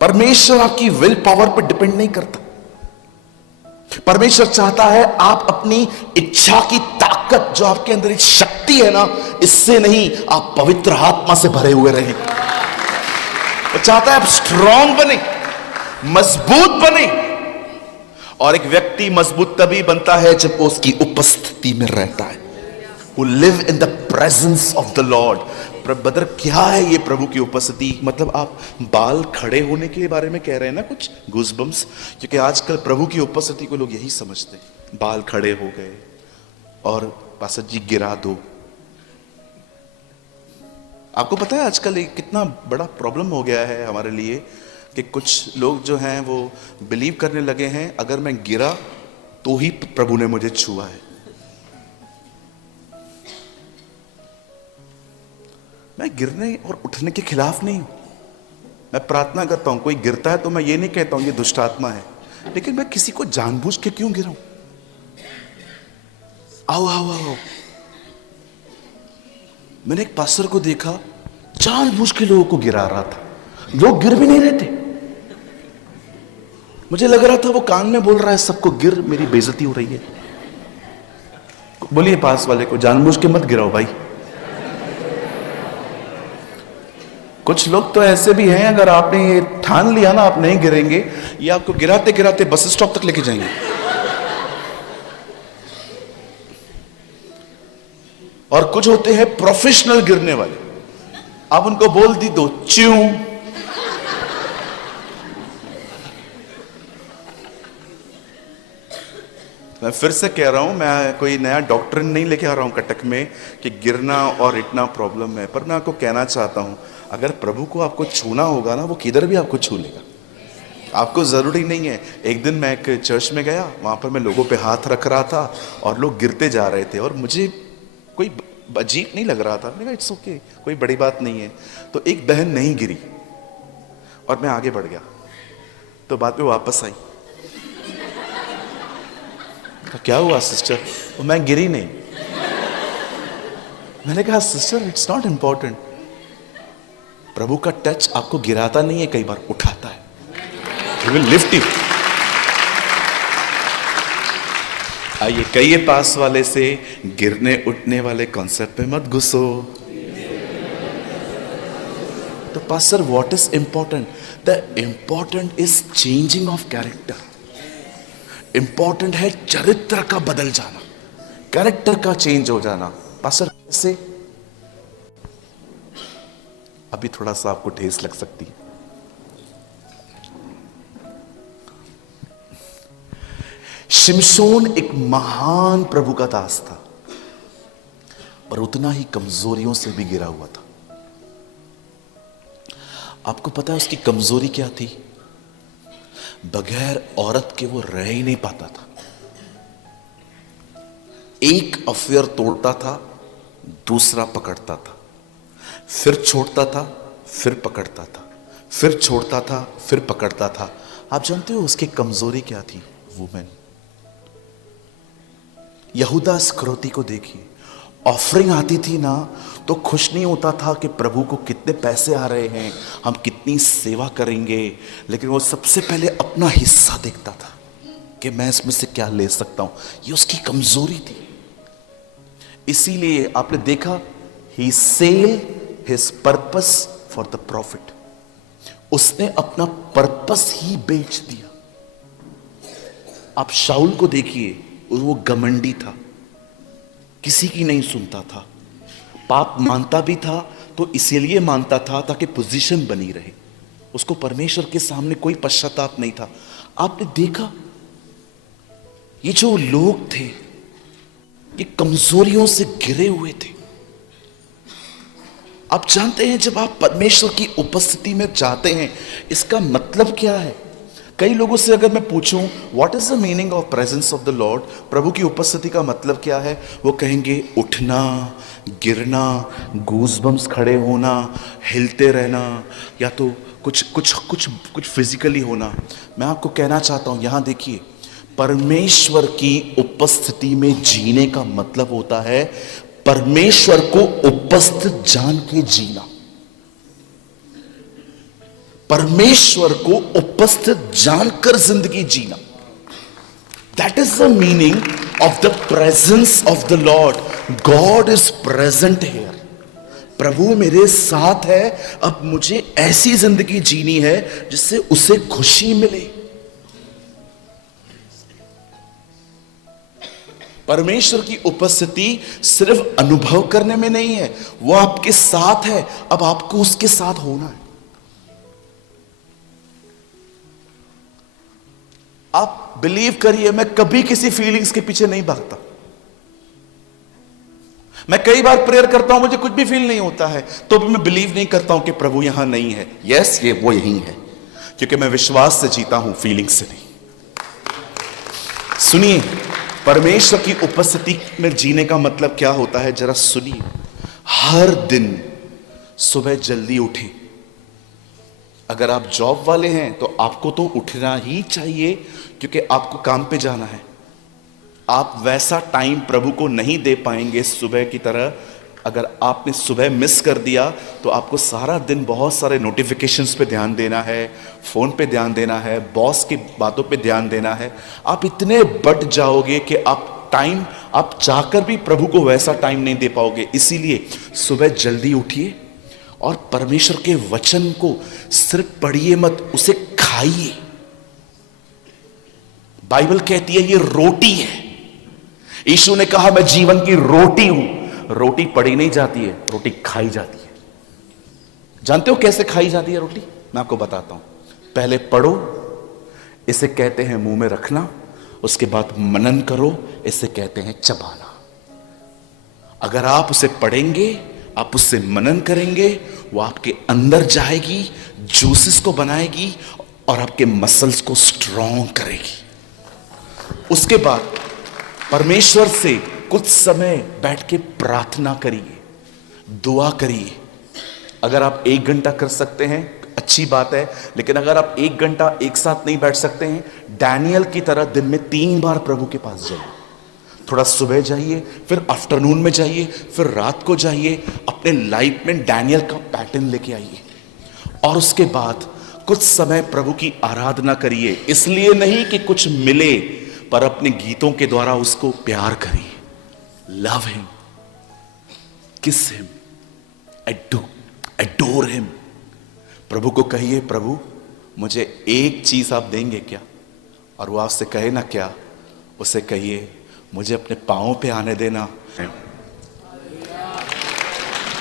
परमेश्वर आपकी विल पावर पर डिपेंड नहीं करता। परमेश्वर चाहता है आप अपनी इच्छा की ताकत, जो आपके अंदर एक शक्ति है ना, इससे नहीं, आप पवित्र आत्मा से भरे हुए रहें। वो चाहता है आप स्ट्रांग बने, मजबूत बने। और एक व्यक्ति मजबूत तभी बनता है जब वो उसकी उपस्थिति में रहता है, वो live in the presence of the Lord. Brother क्या है ये प्रभु की उपस्थिति? मतलब आप बाल खड़े होने के बारे में कह रहे हैं ना, कुछ गूज़बम्स? क्योंकि आजकल प्रभु की उपस्थिति को लोग यही समझते हैं, बाल खड़े हो गए और पास्टर जी गिरा दो। आपको पता है आजकल एक कितना बड़ा प्रॉब्लम हो गया है हमारे लिए कि कुछ लोग जो हैं वो बिलीव करने लगे हैं अगर मैं गिरा तो ही प्रभु ने मुझे छुआ है। मैं गिरने और उठने के खिलाफ नहीं हूं, मैं प्रार्थना करता हूं। कोई गिरता है तो मैं ये नहीं कहता हूं ये दुष्ट आत्मा है, लेकिन मैं किसी को जानबूझ के क्यों गिराऊं? आओ आओ आओ। मैंने एक पास्टर को देखा जानबूझ के लोगों को गिरा रहा था, लोग गिर भी नहीं रहे थे। मुझे लग रहा था वो कान में बोल रहा है सबको गिर, मेरी बेइज्जती हो रही है। बोलिए पास वाले को जानबूझ के मत गिराओ भाई। कुछ लोग तो ऐसे भी हैं, अगर आपने ये ठान लिया ना आप नहीं गिरेंगे, ये आपको गिराते गिराते बस स्टॉप तक लेके जाएंगे। और कुछ होते हैं प्रोफेशनल गिरने वाले, आप उनको बोल दी दो च्यों। मैं फिर से कह रहा हूं, मैं कोई नया डॉक्ट्रिन नहीं लेके आ रहा हूं कटक में कि गिरना और इतना प्रॉब्लम है, पर मैं आपको कहना चाहता हूं अगर प्रभु को आपको छूना होगा ना, वो किधर भी आपको छू लेगा। आपको जरूरी नहीं है। एक दिन मैं एक चर्च में गया, वहां पर मैं लोगों पे हाथ रख रहा था और लोग गिरते जा रहे थे और मुझे कोई अजीब नहीं लग रहा था। मैंने कहा इट्स ओके, कोई बड़ी बात नहीं है। तो एक बहन नहीं गिरी और मैं आगे बढ़ गया, तो बाद में वापस आई। तो क्या हुआ सिस्टर? तो मैं गिरी नहीं। मैंने कहा सिस्टर इट्स नॉट इंपॉर्टेंट, प्रभु का टच आपको गिराता नहीं है, कई बार उठाता है। He will lift you। आइए कहिए पास वाले से, गिरने उठने वाले कॉन्सेप्ट में मत घुसो। तो pastor what is important? The important is changing of character. Important है चरित्र का बदल जाना, कैरेक्टर का चेंज हो जाना। पास्टर से अभी थोड़ा सा आपको ठेस लग सकती है। शिमशोन एक महान प्रभु का दास था, पर उतना ही कमजोरियों से भी घिरा हुआ था। आपको पता है उसकी कमजोरी क्या थी? बगैर औरत के वो रह ही नहीं पाता था। एक अफेयर तोड़ता था, दूसरा पकड़ता था, फिर छोड़ता था, फिर पकड़ता था, फिर छोड़ता था, फिर पकड़ता था। आप जानते हो उसकी कमजोरी क्या थी? वुमेन। यहूदा इस्करियोती को देखिए, ऑफरिंग आती थी ना, तो खुश नहीं होता था कि प्रभु को कितने पैसे आ रहे हैं, हम कितनी सेवा करेंगे, लेकिन वो सबसे पहले अपना हिस्सा देखता था कि मैं इसमें से क्या ले सकता हूं। ये उसकी कमजोरी थी। इसीलिए आपने देखा, he sell his purpose for the profit. उसने अपना पर्पस ही बेच दिया। आप शाऊल को देखिए, वो घमंडी था, किसी की नहीं सुनता था, पाप मानता भी था तो इसीलिए मानता था ताकि पोजीशन बनी रहे, उसको परमेश्वर के सामने कोई पश्चाताप नहीं था। आपने देखा, ये जो लोग थे ये कमजोरियों से घिरे हुए थे। आप जानते हैं, जब आप परमेश्वर की उपस्थिति में जाते हैं, इसका मतलब क्या है? कई लोगों से अगर मैं पूछूं what is the meaning of presence of the Lord, प्रभु की उपस्थिति का मतलब क्या है, वो कहेंगे उठना, गिरना, गूज़बम्स खड़े होना, हिलते रहना, या तो कुछ फिजिकली होना। मैं आपको कहना चाहता हूं, यहां देखिए, परमेश्वर की उपस्थिति में जीने का मतलब होता है परमेश्वर को उपस्थित जान के जीना, परमेश्वर को उपस्थित जानकर जिंदगी जीना। That is the meaning of the presence of the Lord. God is present here. प्रभु मेरे साथ है, अब मुझे ऐसी जिंदगी जीनी है जिससे उसे खुशी मिले। परमेश्वर की उपस्थिति सिर्फ अनुभव करने में नहीं है, वो आपके साथ है, अब आपको उसके साथ होना है। आप बिलीव करिए, मैं कभी किसी फीलिंग्स के पीछे नहीं भागता। मैं कई बार प्रेयर करता हूं, मुझे कुछ भी फील नहीं होता है, तो भी मैं बिलीव नहीं करता हूं कि प्रभु यहां नहीं है। यस, ये वो यहीं है, क्योंकि मैं विश्वास से जीता हूं, फीलिंग से नहीं। सुनिए, परमेश्वर की उपस्थिति में जीने का मतलब क्या होता है, जरा सुनिए। हर दिन सुबह जल्दी उठें। अगर आप जॉब वाले हैं तो आपको तो उठना ही चाहिए, क्योंकि आपको काम पे जाना है। आप वैसा टाइम प्रभु को नहीं दे पाएंगे सुबह की तरह। अगर आपने सुबह मिस कर दिया तो आपको सारा दिन बहुत सारे नोटिफिकेशंस पे ध्यान देना है, फोन पे ध्यान देना है, बॉस की बातों पे ध्यान देना है। आप इतने बट जाओगे कि आप चाहकर भी प्रभु को वैसा टाइम नहीं दे पाओगे। इसीलिए सुबह जल्दी उठिए और परमेश्वर के वचन को सिर्फ पढ़िए मत, उसे खाइए। बाइबल कहती है ये रोटी है। यीशु ने कहा मैं जीवन की रोटी हूं। रोटी पढ़ी नहीं जाती है, रोटी खाई जाती है। जानते हो कैसे खाई जाती है रोटी? मैं आपको बताता हूं। पहले पढ़ो, इसे कहते हैं मुंह में रखना। उसके बाद मनन करो, इसे कहते हैं चबाना। अगर आप उसे पढ़ेंगे, आप उससे मनन करेंगे, वो आपके अंदर जाएगी, जूसेस को बनाएगी और आपके मसल्स को स्ट्रॉन्ग करेगी। उसके बाद परमेश्वर से कुछ समय बैठ के प्रार्थना करिए, दुआ करिए। अगर आप 1 घंटा कर सकते हैं अच्छी बात है, लेकिन अगर आप 1 घंटा एक साथ नहीं बैठ सकते हैं, डैनियल की तरह दिन में 3 बार प्रभु के पास जाइए। थोड़ा सुबह जाइए, फिर आफ्टरनून में जाइए, फिर रात को जाइए। अपने लाइफ में डैनियल का पैटर्न लेके आइए और उसके बाद कुछ समय प्रभु की आराधना करिए। इसलिए नहीं कि कुछ मिले, पर अपने गीतों के द्वारा उसको प्यार करिए। लव हिम, किस हिम, एडोर हिम। प्रभु को कहिए, प्रभु मुझे एक चीज आप देंगे क्या? और वो आपसे कहे ना क्या, उसे कहिए मुझे अपने पांवों पे आने देना।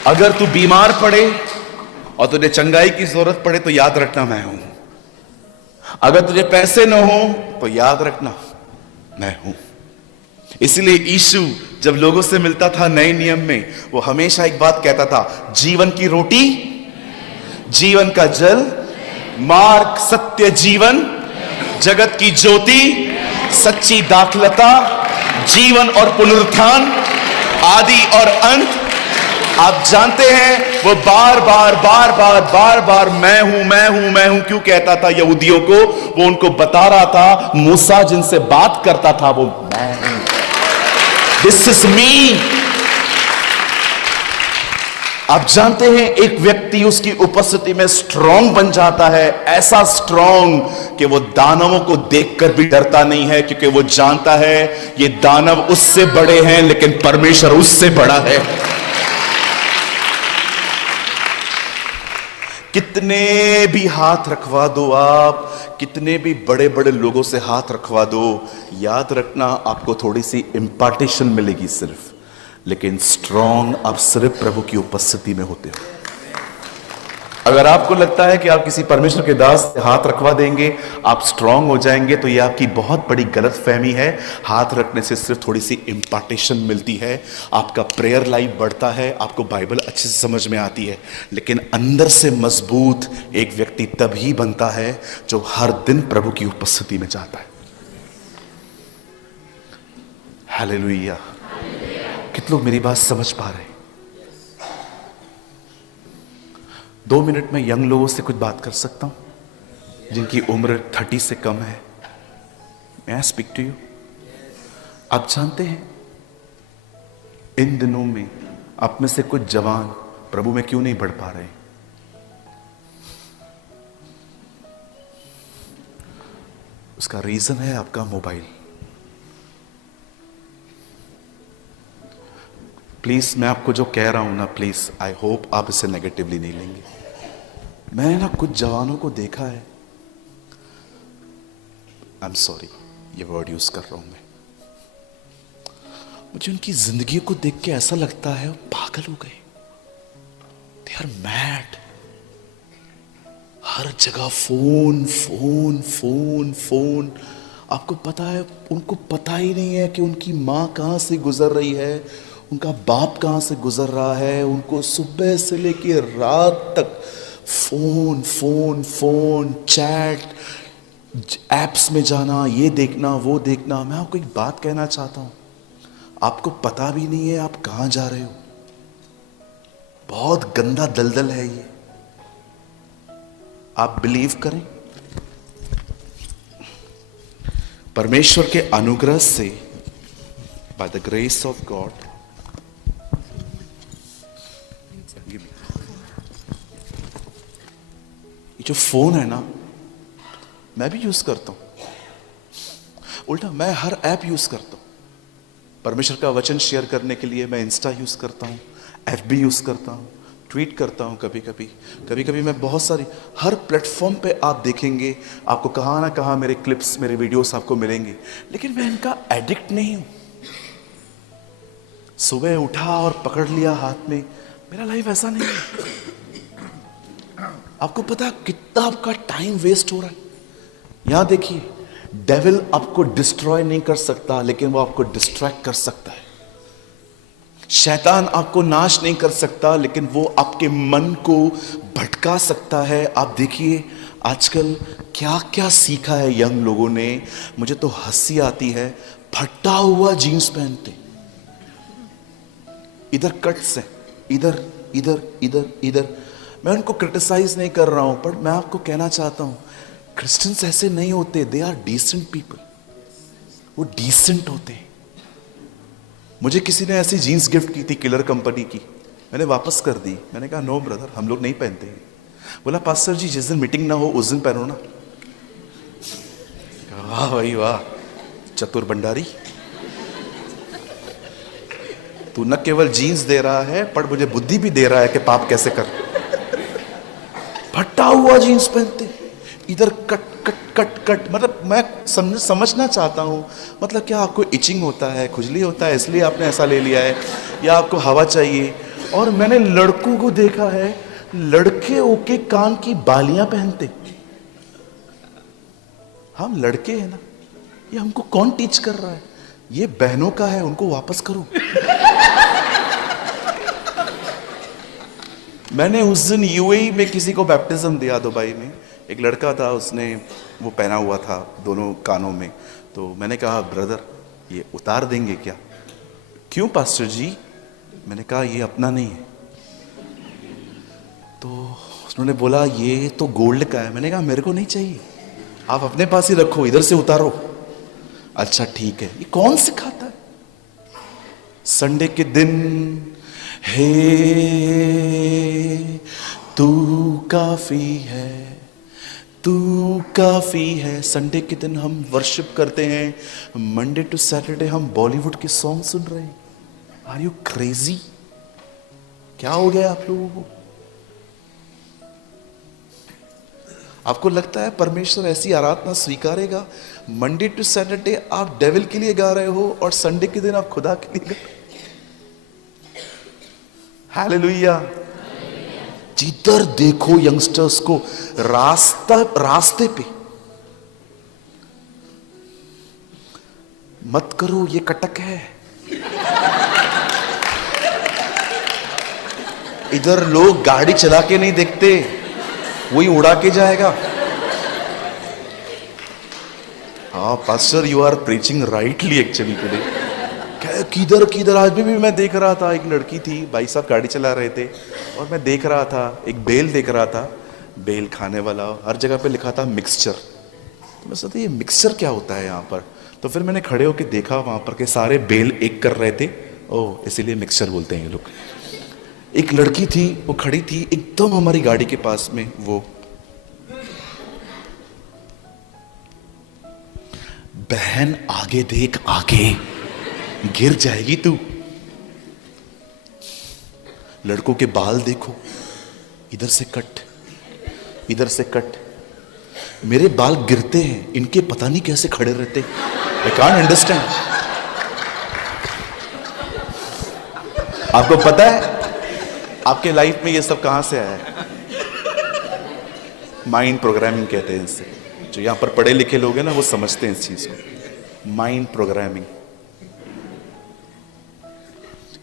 अगर तू बीमार पड़े और तुझे चंगाई की जरूरत पड़े तो याद रखना मैं हूं। अगर तुझे पैसे न हो तो याद रखना मैं हूं। इसलिए यीशु जब लोगों से मिलता था नए नियम में, वो हमेशा एक बात कहता था, जीवन की रोटी, जीवन का जल, मार्ग, सत्य, जीवन, जगत की ज्योति, सच्ची दाखलता, जीवन और पुनरुत्थान, आदि और अंत। आप जानते हैं वो बार बार मैं हूं क्यों कहता था यहूदियों को? वो उनको बता रहा था, मूसा जिनसे बात करता था वो मैं हूं। This is me. आप जानते हैं एक व्यक्ति उसकी उपस्थिति में स्ट्रांग बन जाता है, ऐसा स्ट्रांग कि वो दानवों को देखकर भी डरता नहीं है, क्योंकि वो जानता है ये दानव उससे बड़े हैं लेकिन परमेश्वर उससे बड़ा है। कितने भी हाथ रखवा दो आप, कितने भी बड़े बड़े लोगों से हाथ रखवा दो, याद रखना आपको थोड़ी सी इंपार्टेशन मिलेगी सिर्फ, लेकिन स्ट्रांग आप सिर्फ प्रभु की उपस्थिति में होते हो। अगर आपको लगता है कि आप किसी परमेश्वर के दास से हाथ रखवा देंगे आप स्ट्रांग हो जाएंगे, तो यह आपकी बहुत बड़ी गलत फहमी है। हाथ रखने से सिर्फ थोड़ी सी इंपार्टेशन मिलती है, आपका प्रेयर लाइफ बढ़ता है, आपको बाइबल अच्छे से समझ में आती है, लेकिन अंदर से मजबूत एक व्यक्ति तभी बनता है जो हर दिन प्रभु की उपस्थिति में जाता है। हालेलुया। कितने लोग मेरी बात समझ पा रहे हैं? 2 मिनट में यंग लोगों से कुछ बात कर सकता हूं जिनकी उम्र 30 से कम है। मैं आई स्पीक टू यू? आप जानते हैं इन दिनों में आप में से कुछ जवान प्रभु में क्यों नहीं बढ़ पा रहे? उसका रीजन है आपका मोबाइल। प्लीज मैं आपको जो कह रहा हूं ना, प्लीज आई होप आप इसे नेगेटिवली नहीं लेंगे। मैंने ना कुछ जवानों को देखा है, आई एम सॉरी ये वर्ड यूज कर रहा हूं मैं, मुझे उनकी जिंदगी को देख के ऐसा लगता है वो पागल हो गए। They are mad. हर जगह फोन फोन फोन फोन। आपको पता है उनको पता ही नहीं है कि उनकी माँ कहाँ से गुजर रही है, उनका बाप कहाँ से गुजर रहा है। उनको सुबह से लेकर रात तक phone phone phone, chat, apps में जाना, ये देखना वो देखना। मैं आपको एक बात कहना चाहता हूँ, आपको पता भी नहीं है आप कहाँ जा रहे हो। बहुत गंदा दलदल है ये। आप बिलीव करें, परमेश्वर के अनुग्रह से, by the grace of God, ये जो फोन है ना, मैं भी यूज करता हूं। उल्टा मैं हर ऐप यूज करता हूं। परमेश्वर का वचन शेयर करने के लिए मैं इंस्टा यूज करता हूं, एफबी यूज करता हूं, ट्वीट करता हूं। कभी कभी मैं बहुत सारी, हर प्लेटफॉर्म पे आप देखेंगे, आपको कहां ना कहां मेरे क्लिप्स, मेरे वीडियोस आपको मिलेंगे, लेकिन मैं इनका एडिक्ट नहीं हूं। सुबह उठा और पकड़ लिया हाथ में, मेरा लाइफ ऐसा नहीं है। आपको पता कितना आपका टाइम वेस्ट हो रहा है। यहां देखिए, डेविल आपको डिस्ट्रॉय नहीं कर सकता, लेकिन वो आपको डिस्ट्रैक्ट कर सकता है। शैतान आपको नाश नहीं कर सकता, लेकिन वो आपके मन को भटका सकता है। आप देखिए आजकल क्या क्या सीखा है यंग लोगों ने, मुझे तो हंसी आती है। फटा हुआ जीन्स पहनते, इधर कट्स है, इधर इधर इधर इधर। मैं उनको क्रिटिसाइज नहीं कर रहा हूं, पर मैं आपको कहना चाहता हूं क्रिश्चियंस ऐसे नहीं होते। दे आर डिसेंट पीपल, वो डिसेंट होते हैं। मुझे किसी ने ऐसी जीन्स गिफ्ट की थी किलर कंपनी की, मैंने वापस कर दी। मैंने कहा नो ब्रदर, हम लोग नहीं पहनते हैं। बोला पास्टर जी जिस दिन मीटिंग ना हो उस दिन पहनो ना। वाह भाई वाह, चतुर भंडारी, तू न केवल जीन्स दे रहा है पर मुझे बुद्धि भी दे रहा है कि पाप कैसे कर। फटा हुआ जीन्स पहनते, इधर कट कट कट कट। मतलब मैं समझना चाहता हूं, मतलब क्या आपको इचिंग होता है, खुजली होता है, इसलिए आपने ऐसा ले लिया है, या आपको हवा चाहिए? और मैंने लड़कों को देखा है, लड़के ओके कान की बालियां पहनते। हम लड़के हैं ना, ये हमको कौन टीच कर रहा है? ये बहनों का है, उनको वापस करो। मैंने उस दिन यूएई में किसी को बैप्टिज्म दिया, दुबई में। एक लड़का था, उसने वो पहना हुआ था दोनों कानों में। तो मैंने कहा ब्रदर ये उतार देंगे क्या? क्यों पास्टर जी? मैंने कहा ये अपना नहीं है। तो उन्होंने बोला ये तो गोल्ड का है। मैंने कहा मेरे को नहीं चाहिए, आप अपने पास ही रखो, इधर से उतारो। अच्छा ठीक है। ये कौन सिखाता है? संडे के दिन हे तू काफी है, तू काफी है। संडे के दिन हम वर्शिप करते हैं, मंडे टू सैटरडे हम बॉलीवुड के सॉन्ग सुन रहे हैं। Are you crazy? क्या हो गया आप लोगों को? आपको लगता है परमेश्वर ऐसी आराधना स्वीकारेगा? मंडे टू सैटरडे आप डेविल के लिए गा रहे हो और संडे के दिन आप खुदा के लिए गा रहे हो। हालेलुया। जिधर देखो यंगस्टर्स को रास्ते पे मत करो, ये कटक है। इधर लोग गाड़ी चला के नहीं देखते, वही उड़ा के जाएगा। हाँ pastor, you are preaching rightly actually today. किधर किधर आज भी मैं देख रहा था, एक लड़की थी, भाई साहब गाड़ी चला रहे थे और मैं देख रहा था, एक बेल देख रहा था, बेल खाने वाला, हर जगह पे लिखा था मिक्सचर। तो मैं सोचा ये मिक्सचर क्या होता है यहाँ पर। तो फिर मैंने खड़े होकर देखा वहां पर के सारे बेल एक कर रहे थे, ओह इसीलिए मिक्सचर बोलते हैं ये लोग। एक लड़की थी, वो खड़ी थी एकदम हमारी गाड़ी के पास में। वो बहन आगे देख, आगे गिर जाएगी तू। लड़कों के बाल देखो, इधर से कट, इधर से कट। मेरे बाल गिरते हैं, इनके पता नहीं कैसे खड़े रहते। I can't understand. आपको पता है आपके लाइफ में ये सब कहां से आया है? माइंड प्रोग्रामिंग कहते हैं इसे। जो यहां पर पढ़े लिखे लोग हैं ना, वो समझते हैं इस चीज को, माइंड प्रोग्रामिंग।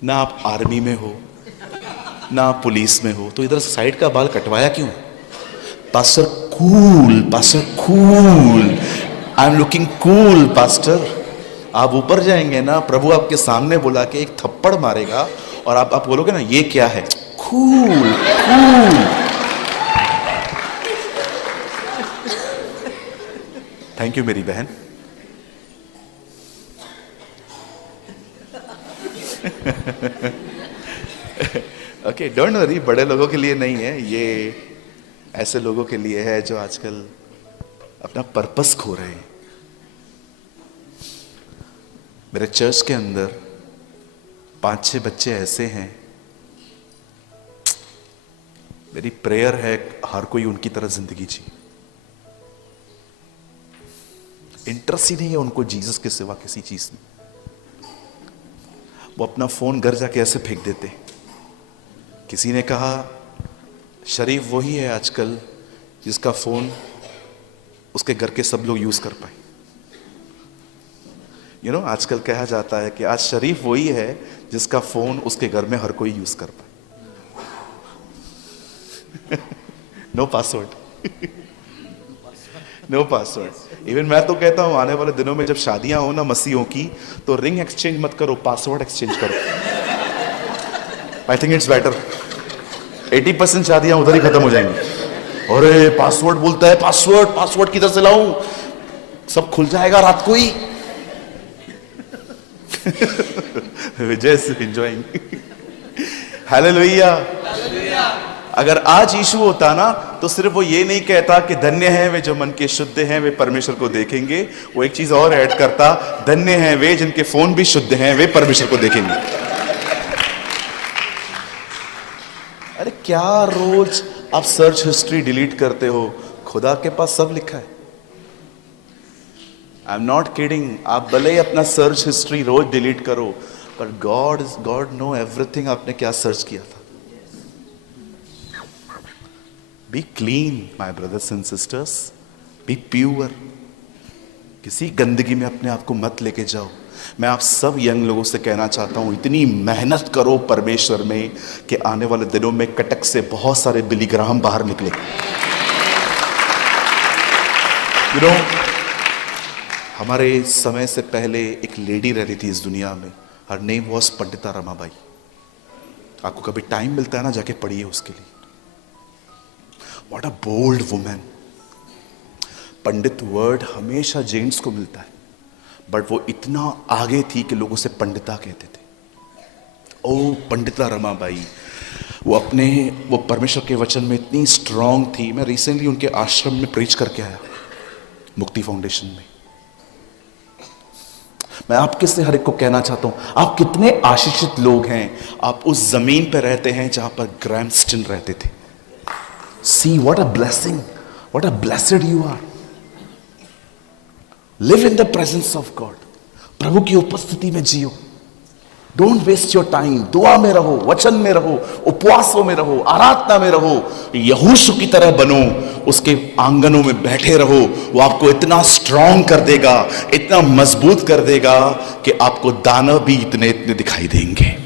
ना आप आर्मी में हो, ना आप पुलिस में हो, तो इधर साइड का बाल कटवाया क्यों? Pastor cool, pastor cool, I am looking cool pastor. आप ऊपर जाएंगे ना, प्रभु आपके सामने बुला के एक थप्पड़ मारेगा और आप बोलोगे ना ये क्या है? Cool cool. थैंक यू मेरी बहन। ओके, डोंट वरी, बड़े लोगों के लिए नहीं है ये, ऐसे लोगों के लिए है जो आजकल अपना पर्पस खो रहे हैं। मेरे चर्च के अंदर 5-6 बच्चे ऐसे हैं, मेरी प्रेयर है हर कोई उनकी तरह जिंदगी जी। इंटरेस्ट ही नहीं है उनको जीसस के सिवा किसी चीज में। वो अपना फोन घर जाके ऐसे फेंक देते। किसी ने कहा शरीफ वही है आजकल जिसका फोन उसके घर के सब लोग यूज कर पाए। यू नो, आजकल कहा जाता है कि आज शरीफ वही है जिसका फोन उसके घर में हर कोई यूज कर पाए। No password, no password. Even मैं तो कहता हूं आने वाले दिनों में जब शादियां हो ना मसीहों की, तो रिंग एक्सचेंज मत करो, पासवर्ड एक्सचेंज करो। I think it's better. 80% शादियां उधर ही खत्म हो जाएंगी। अरे पासवर्ड बोलता है, पासवर्ड पासवर्ड किधर से लाऊं? सब खुल जाएगा रात को ही। विजय से एंजॉयिंग। हालेलुया। अगर आज यीशु होता ना, तो सिर्फ वो ये नहीं कहता कि धन्य हैं वे जो मन के शुद्ध हैं, वे परमेश्वर को देखेंगे। वो एक चीज और ऐड करता, धन्य हैं वे जिनके फोन भी शुद्ध हैं, वे परमेश्वर को देखेंगे। अरे क्या रोज आप सर्च हिस्ट्री डिलीट करते हो? खुदा के पास सब लिखा है। आई एम नॉट किडिंग। आप भले ही अपना सर्च हिस्ट्री रोज डिलीट करो, पर गॉड नो एवरीथिंग आपने क्या सर्च किया था। Be clean my brothers and sisters, be pure. किसी गंदगी में अपने आप को मत लेके जाओ। मैं आप सब यंग लोगों से कहना चाहता हूं, इतनी मेहनत करो परमेश्वर में कि आने वाले दिनों में कटक से बहुत सारे बिली ग्राहम बाहर निकले। यू नो, हमारे समय से पहले एक लेडी रहती थी इस दुनिया में, her name was Pandita Ramabai. आपको कभी टाइम मिलता है ना, जाके पढ़िए उसके लिए। What a bold women. Pandit word हमेशा जेंट्स को मिलता है, बट वो इतना आगे थी कि लोग उसे पंडिता कहते थे। ओ पंडिता रमाबाई, वो परमेश्वर के वचन में इतनी स्ट्रांग थी। मैं रिसेंटली उनके आश्रम में प्रीच करके आया, मुक्ति फाउंडेशन में। मैं आपके से हर एक को कहना चाहता हूं, आप कितने आशीषित लोग हैं। आप उस जमीन पर रहते हैं जहां पर ग्रैहम स्टिल रहते थे। See what a blessing, what a blessed you are. Live in the presence of God. प्रभु की उपस्थिति में जियो। Don't waste your time. दुआ में रहो, वचन में रहो, उपवासों में रहो, आराधना में रहो। यहोशू की तरह बनो, उसके आंगनों में बैठे रहो। वो आपको इतना स्ट्रांग कर देगा, इतना मजबूत कर देगा कि आपको दानव भी इतने इतने दिखाई देंगे।